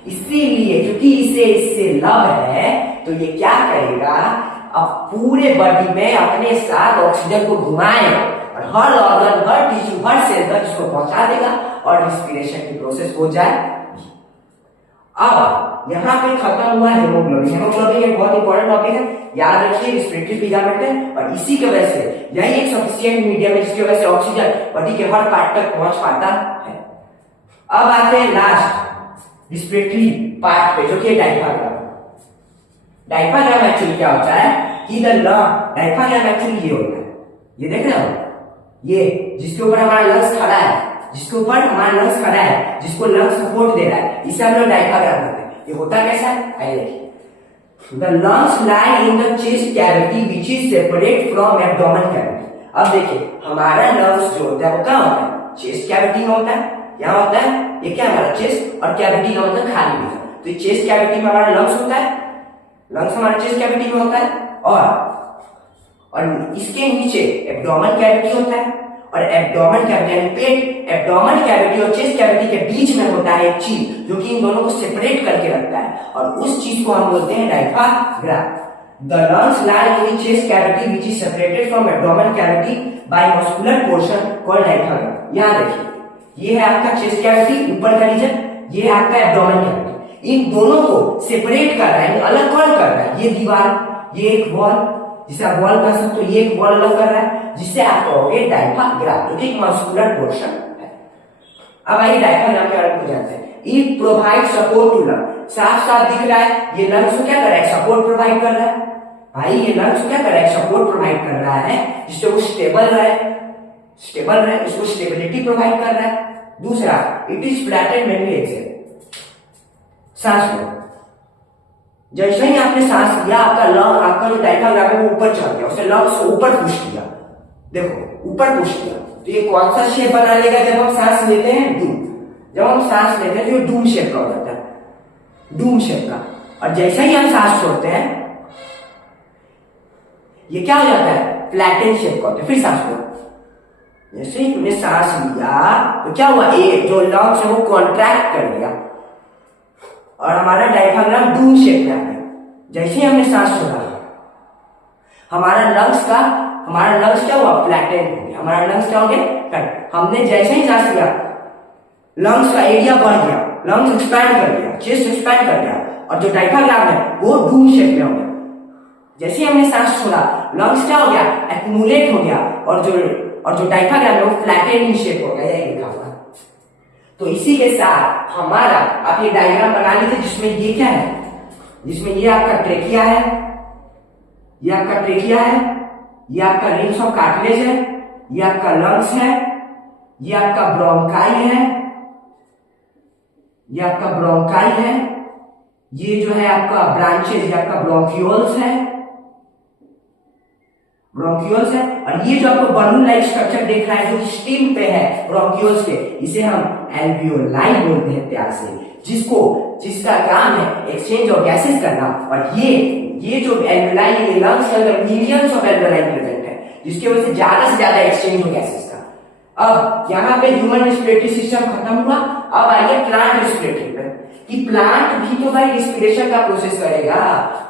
इसीलिए क्योंकि इसे इससे लव है तो ये क्या करेगा, अब पूरे बॉडी में अपने साथ ऑक्सीजन को घुमाएगा और हर ऑर्गन, हर टिश्यू, हर सेल तक इसको पहुंचा देगा और रिस्पिरेशन की प्रोसेस हो जाएगी। अब यहाँ पे खत्म हुआ हेमोग्लोबिन। हेमोग्लोबिन एक बहुत इंपॉर्टेंट टॉपिक है, याद रखिए रिस्पिरेटरी पिगामेंट है और इसी की वजह से यही एक सफिशिएंट मीडियम है जिसकी वजह से ऑक्सीजन बॉडी के हर पार्ट तक पहुंच पाता है। अब आते हैं लास्ट रिस्पिरेटरी पार्ट पे जो कि डायफ्राम। डायफ्राम एक्चुअली क्या होता है कि डायफ्राम एक्चुअली ये होता है, ये देख रहे हो, ये जिसके ऊपर हमारा लंग्स खड़ा है, जिसको लंग्स सपोर्ट दे रहा है, इसे हम लोग डायफ्राम कहते हैं। ये होता कैसा है, आइए देखिए। The lungs lie in the chest cavity which is separate from abdomen cavity. अब देखिए हमारा लंग्स जो होता है वो कहाँ होता है? चेस्ट कैविटी में होता है, यहाँ होता है, ये क्या हमारा चेस्ट, और कैविटी का मतलब खाली जगह, तो चेस्ट कैविटी में हमारा लंग्स होता है, लंग्स हमारा चेस्ट कैविटी में होता है, और इसके नीचे एब्डोमेन कैविटी होता है, और एब्डोमेन कैविटी यानी पेट, एब्डोमेन कैविटी और चेस्ट कैविटी के बीच में होता है एक चीज जो कि इन दोनों को सेपरेट करके रखता है, और उस चीज को हम बोलते हैं diaphragm. The lungs lie in the chest cavity which is separated from abdominal cavity by muscular portion called diaphragm. यहाँ देखिए, ये है आपका चेस्ट कैविटी ऊपर का रीजन, ये है आपका एब्डोमेन कैविटी, इन दोनों को सेपरेट कर रहा है, अलग कौन कर रहा है? ये दीवार, ये एक वॉल, जिसे आप वॉल कह सकते हो, ये एक वॉल अलग कर रहा है, जिससे आप कहोगे डायफ्राम, जो कि एक मस्कुलर पोर्शन है। अब आइए डायफ्राम के बारे में जानते हैं। It provides support to lung. साफ साफ दिख रहा है ये लंग्स को क्या कर रहा है? सपोर्ट प्रोवाइड कर रहा है। भाई ये लंग्स क्या कर रहा है? सपोर्ट प्रोवाइड कर रहा है, जिससे वो स्टेबल रहे, उसको स्टेबिलिटी प्रोवाइड कर रहा है। दूसरा, it is deflated when we exhale. सांस लो, जैसे ही आपने सांस लिया आपका जो डायफ्राम है वो ऊपर चढ़ गया, उसे लंग्स को ऊपर पुश किया, देखो ऊपर पुश किया, तो ये कौन सा शेप बना लेगा जब हम सांस लेते हैं? डूम। जब हम सांस लेते हैं तो ये डूम शेप का हो जाता है, डूम शेप का, और जैसे ही हम सांस छोड़ते हैं ये क्या हो जाता है? फ्लैटेन शेप का होता है। फिर सांस लो, जैसे ही तुमने सांस लिया तो क्या हुआ? ए जो लंग्स है वो कॉन्ट्रैक्ट कर लिया और हमारा डायफ्राम डूम शेप में आ गया। जैसे ही हमने सांस छोड़ा हमारा लंग्स क्या हुआ? फ्लैटेन हो गया। हमारा लंग्स क्या हो गया? हमने जैसे ही सांस लिया लंग्स का एरिया बढ़ गया, लंग्स एक्सपैंड कर गया, चेस्ट एक्सपैंड कर गया, और जो डायफ्राम है वो डूम शेप में हो गया। जैसे ही हमने सांस छोड़ा लंग्स क्या हो गया? एक्यूमुलेट हो गया, और जो डायफ्राम है वो फ्लैटेनिंग शेप हो गया, ये लिखा हुआ। तो इसी के साथ हमारा आप ये डायग्राम बना लीजिए, जिसमें ये क्या है, जिसमें ये आपका ट्रेकिया है, ये आपका ट्रेकिया है, ये आपका रिंग्स ऑफ कार्टिलेज है, ये आपका लंग्स है, ये आपका ब्रोंकाई है, ये आपका ब्रोंकाई है, ये जो है आपका ब्रांचेस, ये आपका ब्रोंक्यूल्स है, ब्रोंक्यूल्स है। और ये जो आपको बलून लाइक स्ट्रक्चर देख रहा है जो स्टीम पे है ब्रोंक्यूल्स के, इसे हम एल्वियोलाई बोलते हैं प्यार से, जिसका काम है एक्सचेंज ऑफ गैसेस करना। और ये जो एल्वियोलाई, ये लंग्स के अंदर मिलियंस ऑफ एल्वियोलाई प्रेजेंट है, जिसकी वजह से ज्यादा एक्सचेंज हो गैसेस का। अब यहाँ पे ह्यूमन रिस्पिरेटरी सिस्टम खत्म हुआ, अब आइए प्लांट रिस्पिरेटरी पे, कि प्लांट भी तो भाई रिस्पिरेशन का प्रोसेस करेगा,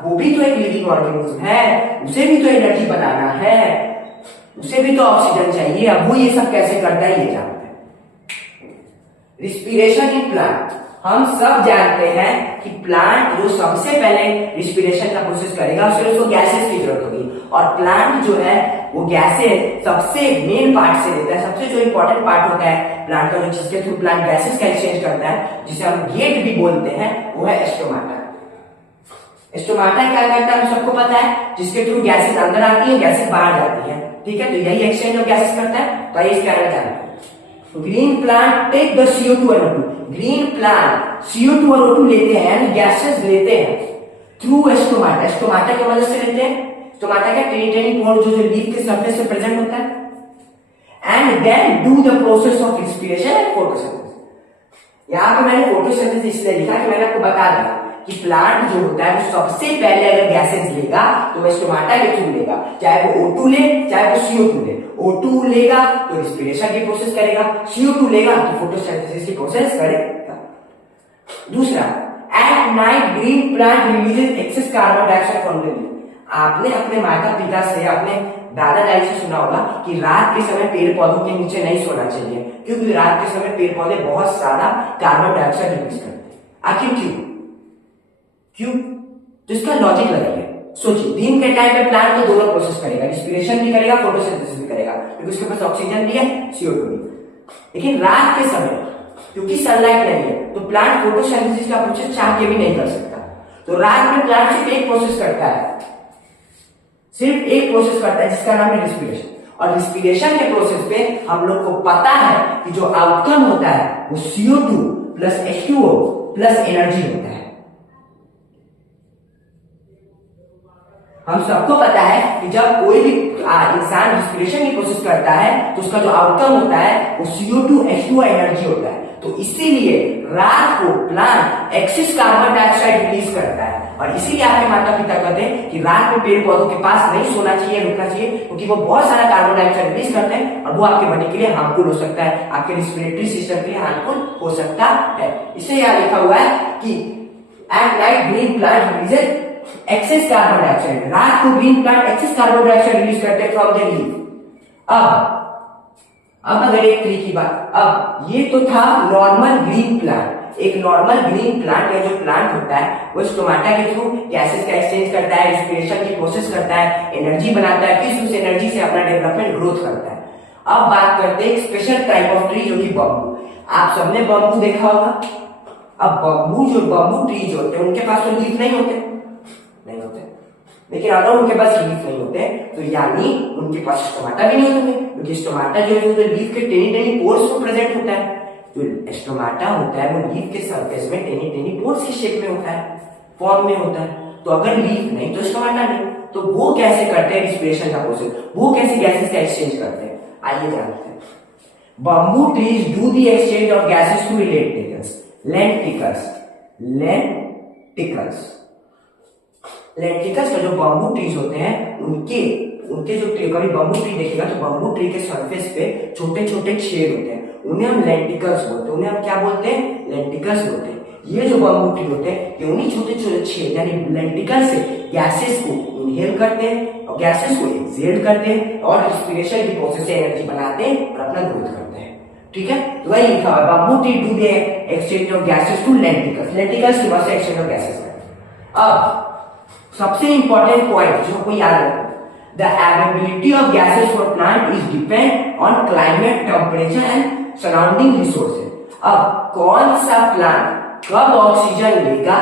वो भी तो एक लिविंग ऑर्गेनिज्म है, उसे भी तो एनर्जी बनाना है, उसे भी तो ऑक्सीजन चाहिए। अब वो ये सब कैसे करता है ये जानते हैं। रिस्पिरेशन इन प्लांट, हम सब जानते हैं कि प्लांट जो सबसे पहले रिस्पिरेशन का प्रोसेस करेगा उसको गैसेस की जरूरत होगी, और प्लांट जो है वो गैसेस सबसे मेन पार्ट से लेता है। सबसे जो इंपॉर्टेंट पार्ट होता है प्लांट का, जो जिसके थ्रू प्लांट गैसेस का एक्सचेंज करता है, जिसे हम गेट भी बोलते हैं, वो है स्टोमाटा। स्टोमाटा क्या करता है हम सबको पता है, जिसके थ्रू गैसेस अंदर आती है, गैसेस बाहर जाती है, ठीक है। तो यही एक्सचेंज ऑफ गैसेस करता है। तो आइए इसके बारे में जानते हैं। Green plant take the CO2 and O2, green plant CO2 और O2 लेते हैं, गैसेस लेते हैं थ्रू स्टोमाटा। स्टोमाटा की मदद से लेते हैं। स्टोमाटा का टेनी पोर जो लीफ के सरफेस पे प्रेजेंट होता है, and then do the process of respiration and photosynthesis. यहाँ पे मैंने फोटोसिंथेसिस इसलिए लिखा कि मैंने आपको बता दिया कि प्लांट जो होता है वो सबसे पहले अगर गैसेस लेगा तो वह स्टोमाटा के थ्रू लेगा, चाहे वो O2 ले चाहे वो CO2 ले। O2 लेगा तो रिस्पिरेशन की प्रोसेस करेगा, CO2 लेगा तो फोटोसिंथेसिस की प्रोसेस करेगा। दूसरा, at night green plant releases excess carbon dioxide from the leaf. आपने अपने माता पिता से, अपने दादा दादी से सुना होगा कि रात के समय पेड़ पौधों के नीचे नहीं सोना चाहिए, क्योंकि रात के समय पेड़ पौधे बहुत सारा कार्बन डाइऑक्साइड रिलीज करते हैं। आखिर क्यों? तो इसका लॉजिक लगाइए, सोचिए। दिन के टाइम पे प्लांट तो दोनों प्रोसेस करेगा, रिस्पिरेशन भी करेगा, फोटोसिंथेसिस भी करेगा, क्योंकि उसके पास ऑक्सीजन भी है, CO2 भी। लेकिन रात के समय क्योंकि सनलाइट नहीं है, तो प्लांट फोटोसिंथेसिस का प्रोसेस चाह के भी नहीं कर सकता। तो रात में प्लांट सिर्फ एक प्रोसेस करता है, सिर्फ एक प्रोसेस करता है, जिसका नाम है रिस्पिरेशन। और रिस्पिरेशन के प्रोसेस पे हम लोग को पता है कि जो आउटकम होता है वो CO2 plus H2O plus energy होता है। हम सबको पता है कि जब कोई भी इंसान रिस्पिरेशन की प्रोसेस करता है तो उसका जो आउटकम होता है वो CO2 H2O एनर्जी होता है। तो इसीलिए रात को plant excess carbon dioxide release करता है, और इसीलिए आपके माता पिता कहते हैं कि रात में पेड़ पौधों के पास नहीं सोना चाहिए, रुकना चाहिए, क्योंकि वो बहुत सारा कार्बन डाइऑक्साइड रिलीज करते हैं और वो आपके बॉडी के लिए हार्मफुल हो सकता है, आपके रिस्पिरेटरी सिस्टम के लिए हार्मफुल हो सकता है। इसलिए यहाँ लिखा हुआ है कि at night green plant releases excess carbon dioxide. रात को green plant excess carbon dioxide release करते हैं फ्रॉम द लीफ। अब अगर एक ट्री की बात, अब ये तो था नॉर्मल ग्रीन प्लांट। एक नॉर्मल ग्रीन प्लांट या जो प्लांट होता है वो स्टोमाटा के थ्रू गैसेस का एक्सचेंज करता है, रिस्पिरेशन की प्रोसेस करता है, एनर्जी बनाता है, फिर उस एनर्जी से अपना डेवलपमेंट ग्रोथ करता है। अब बात करते हैं एक स्पेशल टाइप ऑफ ट्री जो कि बम्बू। आप सबने बम्बू देखा होगा। अब बम्बू ट्रीज होते हैं उनके पास तो लीफ नहीं होते, लेकिन अगर उनके पास लीफ नहीं होते तो यानी उनके पास स्टोमाटा भी नहीं होते, क्योंकि स्टोमाटा जो है लीफ के टेनी पोर्स में प्रेजेंट होता है। जो स्टोमाटा होता है वो लीफ के सरफेस में टेनी पोर्स की शेप में होता है, फॉर्म में होता है। तो अगर लीफ नहीं तो स्टोमाटा नहीं, तो वो कैसे करते हैं रिस्पिरेशन का प्रोसेस, वो कैसे गैसेस का एक्सचेंज करते हैं, आइए जानते हैं। Bamboo trees do the exchange of gases to lenticels का जो बम्बू ट्रीज होते हैं उनके जो कभी बम्बू ट्री देखेगा तो बम्बू ट्री के सरफेस पे छोटे छोटे छेद होते हैं, उन्हें हम लेंटिकल्स बोलते हैं। उन्हें हम क्या बोलते हैं? लेंटिकल्स बोलते हैं। ये जो बम्बू ट्री होते हैं ये उन्हीं छोटे छोटे छेद यानी लेंटिकल से गैसेस को इनहेल करते हैं और गैसेस को एक्सहेल करते हैं और रिस्पिरेशन की प्रोसेस से एनर्जी बनाते हैं और अपना ग्रोथ करते हैं। ठीक है, तो वही लिखा हुआ bamboo tree do the exchange of gases to lenticels की वजह से एक्सचेंज ऑफ गैसेस करते हैं। अब सबसे इंपॉर्टेंट पॉइंट जो कोई याद रखो, the availability of gases for plant is depend on climate, temperature and surrounding resources. अब कौन सा प्लांट कब ऑक्सीजन लेगा,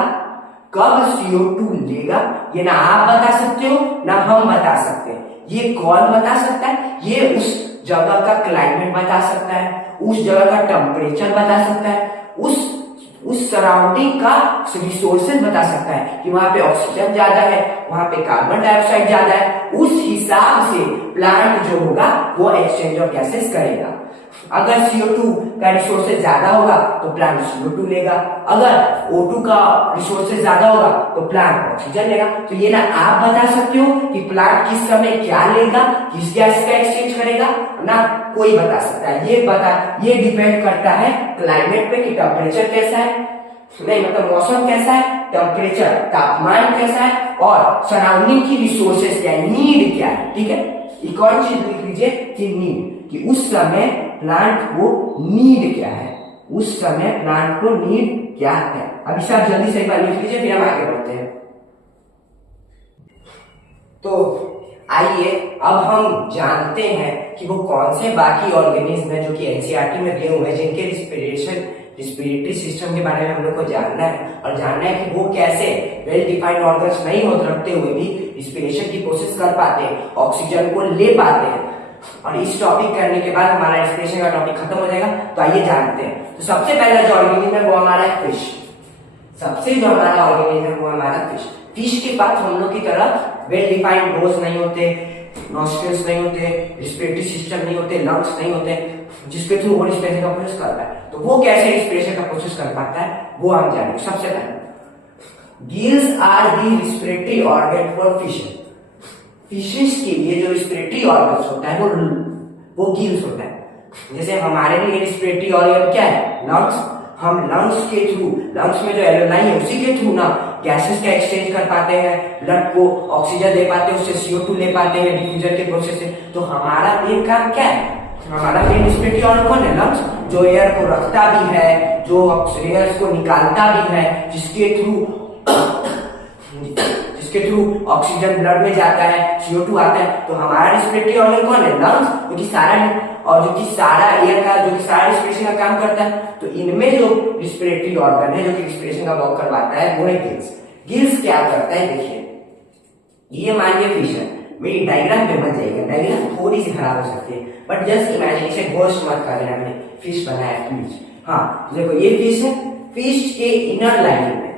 कब CO2 लेगा, ये ना आप बता सकते हो ना हम बता सकते हैं। ये कौन बता सकता है? ये उस जगह का क्लाइमेट बता सकता है, उस जगह का टेम्परेचर बता सकता है, उस सराउंडिंग का रिसोर्सेज बता सकता है कि वहां पे ऑक्सीजन ज्यादा है, वहां पे कार्बन डाइऑक्साइड ज्यादा है। उस हिसाब से प्लांट जो होगा वो एक्सचेंज ऑफ गैसेस करेगा। अगर CO2 का रिसोर्सेज ज्यादा होगा तो प्लांट CO2 लेगा, अगर O2 का रिसोर्सेज ज्यादा होगा तो प्लांट ऑक्सीजन लेगा। तो ये ना आप बता सकते हो कि प्लांट किस समय क्या लेगा, किस गैस का एक्सचेंज करेगा, ना कोई बता सकता है। ये डिपेंड करता है क्लाइमेट पे कि टेम्परेचर कैसा है, नहीं मतलब मौसम कैसा है, टेम्परेचर तापमान कैसा है, और सराउंडिंग की रिसोर्सेज क्या है, नीड क्या है। ठीक है, एक और चीज लिख लीजिए कि नीड, कि उस समय प्लांट को नीड क्या है, उस समय प्लांट को नीड क्या है। अभी से आप जल्दी से एक बार लिख लीजिए, फिर हम आगे बढ़ते हैं। तो आइए अब हम जानते हैं कि वो कौन से बाकी ऑर्गेनिज्म है जो कि एनसीईआरटी में दिए हुए हैं, जिनके रिस्पिरेटरी सिस्टम के बारे में हम लोग को जानना है, और जानना है कि वो कैसे वेल डिफाइंड ऑर्गन्स नहीं होते रखते हुए भी रिस्पिरेशन की कोशिश कर पाते हैं, ऑक्सीजन को ले पाते हैं। और इस टॉपिक करने के बाद हमारा रिस्पिरेशन का टॉपिक खत्म हो जाएगा। तो आइए जानते हैं। तो सबसे पहला जो ऑर्गेनिज्म है वो हमारा है फिश। सबसे जो हमारा ऑर्गेनिज्म है वो हमारा फिश। फिश के पास हम लोग की तरह वेल डिफाइंड नोज नहीं होते, नॉस्ट्रिल्स नहीं होते, रिस्पिरेटरी सिस्टम नहीं होते, लंग्स नहीं होते, जिसके थ्रू वो रिस्पिरेशन का प्रोसेस करता है। तो वो कैसे रिस्पिरेशन का प्रोसेस कर पाता है वो हम जानेंगे। सबसे पहले gills are the respiratory organ for fish. Fishes के लिए जो रिस्पिरेटरी ऑर्गन होता है वो गिल्स होता है। जैसे हमारे लिए रिस्पिरेटरी ऑर्गन क्या है, लंग्स। हम लंग्स के थ्रू, लंग्स में जो एलोलाई है उसी के थ्रू ना गैसेस का एक्सचेंज कर पाते हैं, ब्लड को ऑक्सीजन दे पाते हैं, उससे CO2 ले पाते हैं डिफ्यूजन के प्रोसेस से। तो हमारा मेन काम क्या है, हमारा मेन रिस्पिरेटरी ऑर्गन कौन है, लंग्स, जो एयर को रखता भी है, जो एयर को निकालता भी है, जिसके थ्रू ऑक्सीजन ब्लड में जाता है, CO2 आता है। तो हमारा रिस्पिरेटरी ऑर्गन कौन है, लंग्स, जो कि सारा एयर का, जो कि सारा रिस्पिरेशन का काम करता है। तो इनमें जो रिस्पिरेटरी ऑर्गन है जो कि रिस्पिरेशन का वर्क करवाता है वो है गिल्स। गिल्स क्या करता है, देखिए ये मानिए फिश है, मेरी डायग्राम पे मत जाइएगा, डायग्राम थोड़ी सी खराब हो सकती है, बट जस्ट इमेजिनेशन घोस्ट मत कर लेना, मैंने फिश बनाया प्लीज। हाँ देखो ये फिश है, फिश के इनर लाइनिंग में,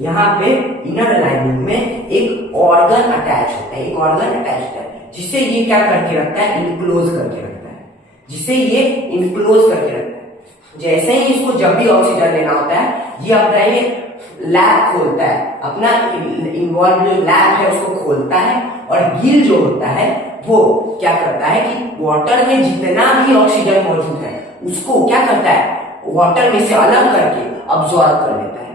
यहाँ पे इनर लाइनिंग में एक ऑर्गन अटैच होता है, एक ऑर्गन अटैच होता है जिसे ये क्या करके रखता है, इनक्लोज करके रखता है, जिसे ये इनक्लोज करके रखता है। जैसे ही इसको जब भी ऑक्सीजन लेना होता है ये अपना ये लैब खोलता है, अपना इन्वॉल्व जो लैब है उसको खोलता है, और गिल जो होता है वो क्या करता है कि वाटर में जितना भी ऑक्सीजन मौजूद है उसको क्या करता है, वाटर में से अलग करके अब्सॉर्ब कर लेता है।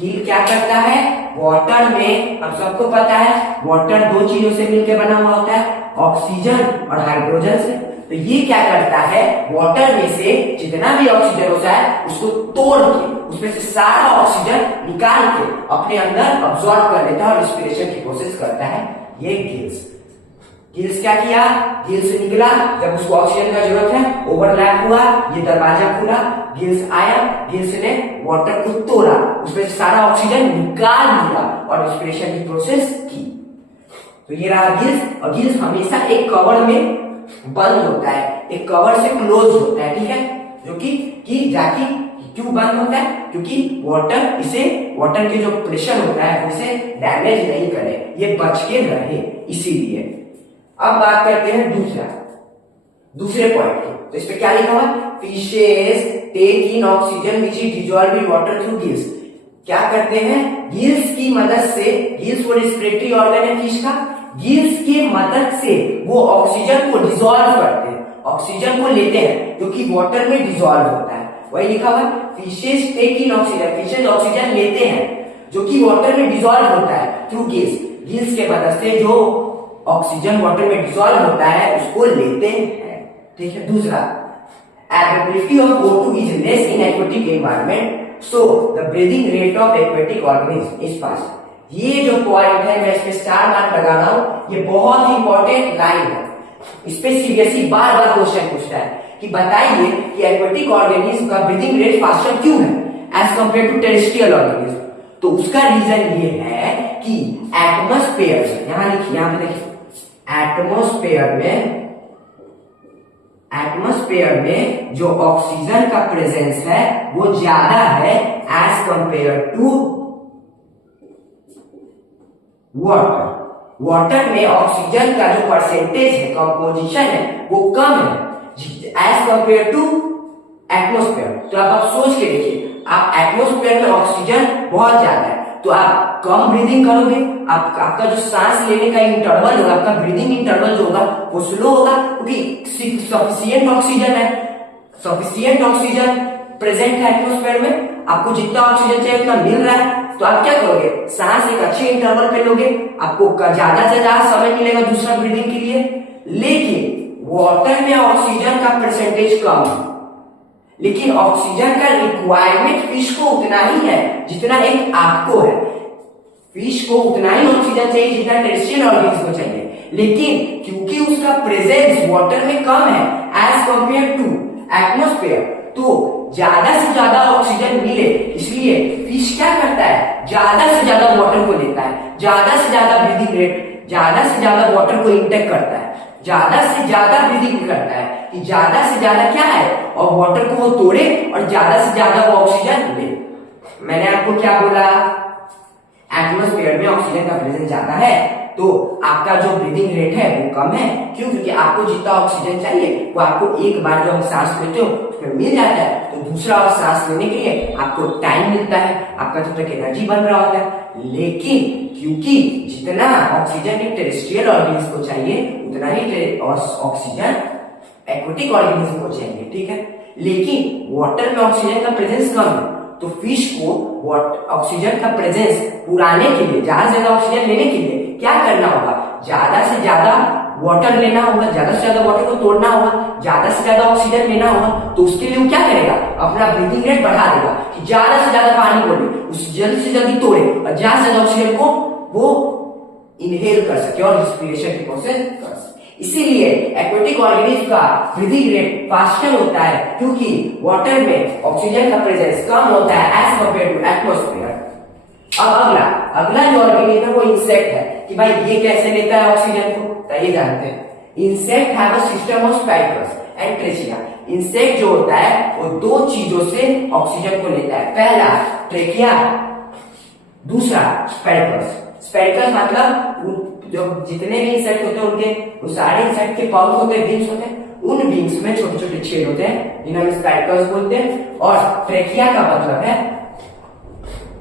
गिल क्या करता है, वाटर में, अब सबको पता है वाटर दो चीजों से मिलकर बना हुआ होता है, ऑक्सीजन और हाइड्रोजन से। तो ये क्या करता है, वाटर में से जितना भी ऑक्सीजन होता है उसको तोड़ के उसमें से सारा ऑक्सीजन निकाल के अपने अंदर अब्सॉर्ब कर लेता है और रिस्पिरेशन की कोशिश करता है ये गिल्स। गिल्स क्या किया, गिल्स निकला, जब उसको ऑक्सीजन का जरूरत है, ओवरलैप हुआ, ये दरवाजा खुला, गिल्स आया, गिल्स ने वाटर को तोड़ा, उसमें से सारा ऑक्सीजन निकाल लिया और रिस्पिरेशन की प्रोसेस की। तो ये रहा गिल्स, और गिल्स हमेशा एक कवर में बंद होता है, एक कवर से क्लोज होता है, ठीक है, जो कि जाके क्यों बंद होता है, क्योंकि वाटर के जो प्रेशर होता है उसे डैमेज नहीं करे, ये बच के रहे, इसीलिए। अब बात करते हैं दूसरे पॉइंट की। तो इस पे क्या लिखा हुआ, fishes take in oxygen which is dissolved in water through gills. क्या करते हैं, गिल्स की मदद से, गिल्स वो रिस्पिरेटरी ऑर्गन है फिश का, गिल्स की मदद से वो ऑक्सीजन को डिसॉल्व करते हैं, ऑक्सीजन को लेते हैं जो कि वाटर में डिसॉल्व होता है। वही लिखा हुआ, fishes take in oxygen, fishes oxygen लेते हैं जो कि वाटर में डिसॉल्व होता है थ्रू गिल्स, गिल्स के मदद से जो ऑक्सीजन वाटर में डिसॉल्व होता है उसको लेते हैं, ठीक है। दूसरा, availability of O2 is less in aquatic environment, so the breathing rate of aquatic organism is fast. ये जो पॉइंट है मैं इसमें स्टार मार्क लगा रहा हूं, ये बहुत ही इंपॉर्टेंट लाइन है, इस पे सीबीएसई बार बार क्वेश्चन पूछता है कि बताइए कि एक्वेटिक ऑर्गेनिज्म का ब्रीदिंग रेट फास्टर क्यों है as compare to terrestrial organism. तो उसका रीजन ये है कि एटमॉस्फेयर, यहां लिखिए, यहां पे देखिए, एटमॉस्फेयर में जो ऑक्सीजन का प्रेजेंस है वो ज्यादा है as compare to water. Water में ऑक्सीजन का जो परसेंटेज है, कंपोजिशन है, वो कम है एज कंपेयर टू एटमॉस्फेयर। तो आप सोच के देखिए, आप एटमॉस्फेयर में ऑक्सीजन बहुत ज्यादा है तो आप कम ब्रीदिंग करोगे, आपका जो सांस लेने का इंटरवल होगा, आपका ब्रीदिंग इंटरवल जो होगा वो स्लो होगा, क्योंकि सफिशिएंट ऑक्सीजन है, सफिशिएंट ऑक्सीजन प्रेजेंट है एटमॉस्फेयर में, आपको जितना ऑक्सीजन चाहिए उतना मिल रहा है, तो आप क्या करोगे, सांस एक अच्छे इंटरवल पे लोगे, आपको ज्यादा से ज्यादा समय मिलेगा दूसरा ब्रीदिंग के लिए। लेकिन वाटर में ऑक्सीजन का परसेंटेज कम है, लेकिन ऑक्सीजन का रिक्वायरमेंट फिश को उतना ही है जितना एक आपको है। फिश को उतना ही ऑक्सीजन चाहिए जितना टेरेस्ट्रियल ऑर्गेनिज्म को चाहिए, लेकिन क्योंकि उसका प्रेजेंस वाटर में कम है एज कंपेयर टू एटमॉस्फेयर, तो ज्यादा से ज्यादा ऑक्सीजन मिले, इसलिए फिश क्या करता है, ज्यादा से ज्यादा वाटर को लेता है, ज्यादा से ज्यादा ब्रीदिंग रेट, ज्यादा से ज्यादा वाटर को इंटेक करता है, ज्यादा से ज्यादा ब्रीदिंग करता है कि ज्यादा से ज्यादा क्या है, और वाटर को वो तोड़े और ज्यादा से ज्यादा वो ऑक्सीजन ले। मैंने आपको क्या बोला, एटमॉस्फेयर में ऑक्सीजन का प्रेजेंस ज्यादा है तो आपका जो ब्रीदिंग रेट है वो कम है। क्यों? क्योंकि आपको जितना ऑक्सीजन चाहिए वो आपको एक बार जब सांस लेते हो उसमें मिल जाता है, तो दूसरा और सांस लेने के लिए आपको टाइम मिलता है, आपका जब तक एनर्जी बन रहा होता है। लेकिन क्योंकि जितना ऑक्सीजन एक टेरेस्ट्रियल ऑर्गेनिज्म को चाहिए उतना ही ऑक्सीजन एक्वेटिक ऑर्गेनिज्म को चाहिए, ठीक है। लेकिन वाटर में ऑक्सीजन का प्रेजेंस कम है, तो फिश को ऑक्सीजन का प्रेजेंस पुराने के लिए, ज्यादा से ज्यादा ऑक्सीजन लेने के लिए क्या करना होगा, ज्यादा से ज्यादा वाटर लेना होगा, ज्यादा से ज्यादा वाटर को तोड़ना होगा, ज्यादा से ज्यादा ऑक्सीजन लेना होगा। तो उसके लिए वो क्या करेगा, अपना ब्रीदिंग रेट बढ़ा देगा कि ज्यादा से ज्यादा पानी को ले, उस जल्दी से जल्दी तोड़े और ज्यादा से ज्यादा ऑक्सीजन को वो इनहेल कर सके और रिस्पिरेशन की प्रोसेस कर सके। इसीलिए एक्वेटिक ऑर्गेनिज्म का ब्रीदिंग रेट फास्टर होता है, क्योंकि वाटर में ऑक्सीजन का प्रेजेंस कम होता है एज कंपेयर टू एटमॉस्फेयर। अब अगला जो ऑर्गेनिज्म है वो इंसेक्ट है, कि भाई ये कैसे लेता है ऑक्सीजन को, तो ये जानते हैं। Insect have a system of spiracles and trachea. Insect जो होता है वो दो चीजों से ऑक्सीजन को लेता है, पहला ट्रेकिया, दूसरा स्पाइकल्स। स्पाइकल्स मतलब जो जितने भी इंसेक्ट होते हैं उनके वो सारे इंसेक्ट के पंख होते हैं, विंग्स होते हैं, उन विंग्स में छोटे छोटे छेद होते हैं जिन्हें हम स्पाइकल्स बोलते हैं। और ट्रेकिया का मतलब है,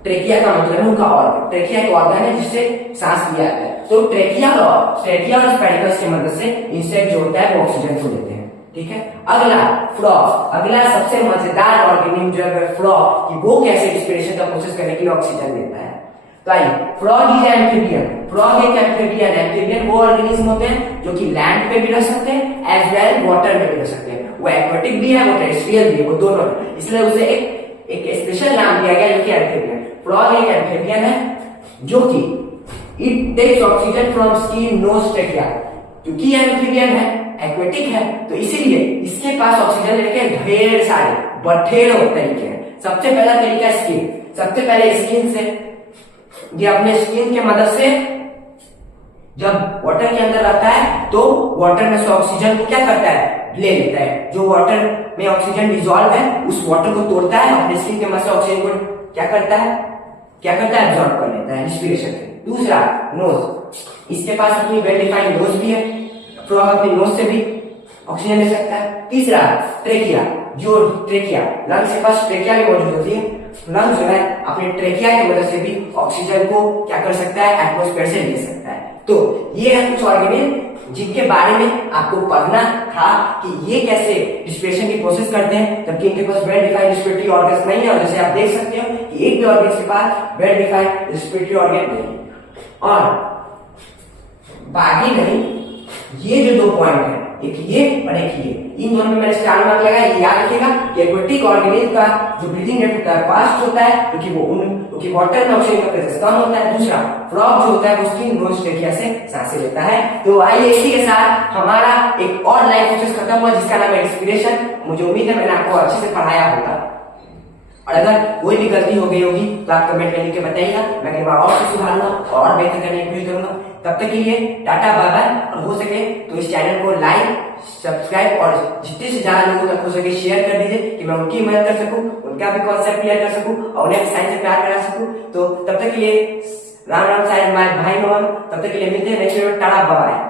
ट्रेकिया का मतलब है उनका ऑर्गन, ट्रेकिया एक ऑर्गन है जिससे सांस लिया जाता है। तो ट्रेकिया और स्पाइकल्स की मदद से इंसेक्ट जो होता है वो ऑक्सीजन को लेते हैं, ठीक है। अगला फ्रॉग, अगला सबसे मजेदार ऑर्गेनिज्म जो है फ्रॉग, कि वो कैसे रिस्पिरेशन का प्रोसेस करने के लिए ऑक्सीजन लेता है। तो आइए, फ्रॉग इज एम्फीबियन। फ्रॉग एक एम्फीबियन, एम्फीबियन वो ऑर्गेनिज्म होते हैं जो कि लैंड पे भी रह सकते हैं एज वेल वाटर में भी रह सकते हैं। वो एक्वेटिक भी है, वो टेरेस्ट्रियल भी है, वो दोनों है, इसलिए उसे एक स्पेशल नाम दिया गया जो कि एम्फीबियन। फ्रॉग एक एम्फीबियन है जो कि it takes oxygen from skin, nose, trachea. क्योंकि एम्फीबियन है, एक्वेटिक है, तो इसीलिए इसके पास ऑक्सीजन लेने के ढेर सारे बथेरों तरीके हैं। सबसे पहला तरीका स्किन, सबसे पहले स्किन से, ये अपने स्किन के मदद से जब वाटर के अंदर रहता है तो वाटर में से ऑक्सीजन को क्या करता है, ले लेता है। जो वाटर में ऑक्सीजन डिसॉल्व है उस वाटर को तोड़ता है, अपने स्किन के मदद से ऑक्सीजन को क्या करता है एब्जॉर्ब कर लेता है रिस्पिरेशन से। दूसरा नोज, इसके पास अपनी वेल डिफाइंड नोज भी है, फ्रॉग अपनी नोज से भी ऑक्सीजन ले सकता है। तीसरा ट्रेकिया, जो ट्रेकिया लंग्स के पास ट्रेकिया भी मौजूद होती है, लंग्स जो है अपने ट्रेकिया की मदद से भी ऑक्सीजन को क्या कर सकता है, एटमॉस्फेयर से ले सकता है। तो ये है कुछ ऑर्गेनिज्म जिनके बारे में आपको पढ़ना था कि ये कैसे रिस्पिरेशन की प्रोसेस करते हैं, जबकि इनके पास वेल डिफाइंड रिस्पिरेटरी ऑर्गन्स नहीं है। और जैसे आप देख सकते हो कि एक भी ऑर्गन के पास वेल डिफाइंड रिस्पिरेटरी ऑर्गन नहीं है। और बाकी नहीं, ये जो दो पॉइंट है, एक ये और एक ये, इन दोनों में मैंने स्टार मार्क लगाया। ये याद रखिएगा कि एक्वेटिक ऑर्गेनिज्म का जो ब्रीदिंग रेट होता है फास्ट होता है, क्योंकि वो क्योंकि वाटर में ऑक्सीजन का प्रेजेंस कम होता है। दूसरा, फ्रॉग जो होता है वो स्टीम ब्लोन ट्रेकिया से सांसें लेता है। तो आइए इसी के साथ हमारा एक और लाइफ प्रोसेस खत्म हुआ जिसका नाम है एक्सपीरेशन। मुझे उम्मीद है मैंने आपको अच्छे से पढ़ाया होगा, और अगर कोई भी गलती हो गई होगी तो आप कमेंट में लिख के बताइएगा, मैं अगली बार और से सुधारूंगा और बेहतर करने की कोशिश करूंगा। तब तक के लिए टाटा बाय बाय, और हो सके तो इस चैनल को लाइक सब्सक्राइब और जितने से ज्यादा लोगों तक हो सके शेयर कर दीजिए कि मैं उनकी मदद कर सकूं, उनका भी कॉन्सेप्ट क्लियर कर सकूं और उन्हें साइंस से प्यार करा सकूं। तो तब तक के लिए राम राम साइंस माय भाई मोहन, तब तक के लिए मिलते हैं next video, tata bye bye.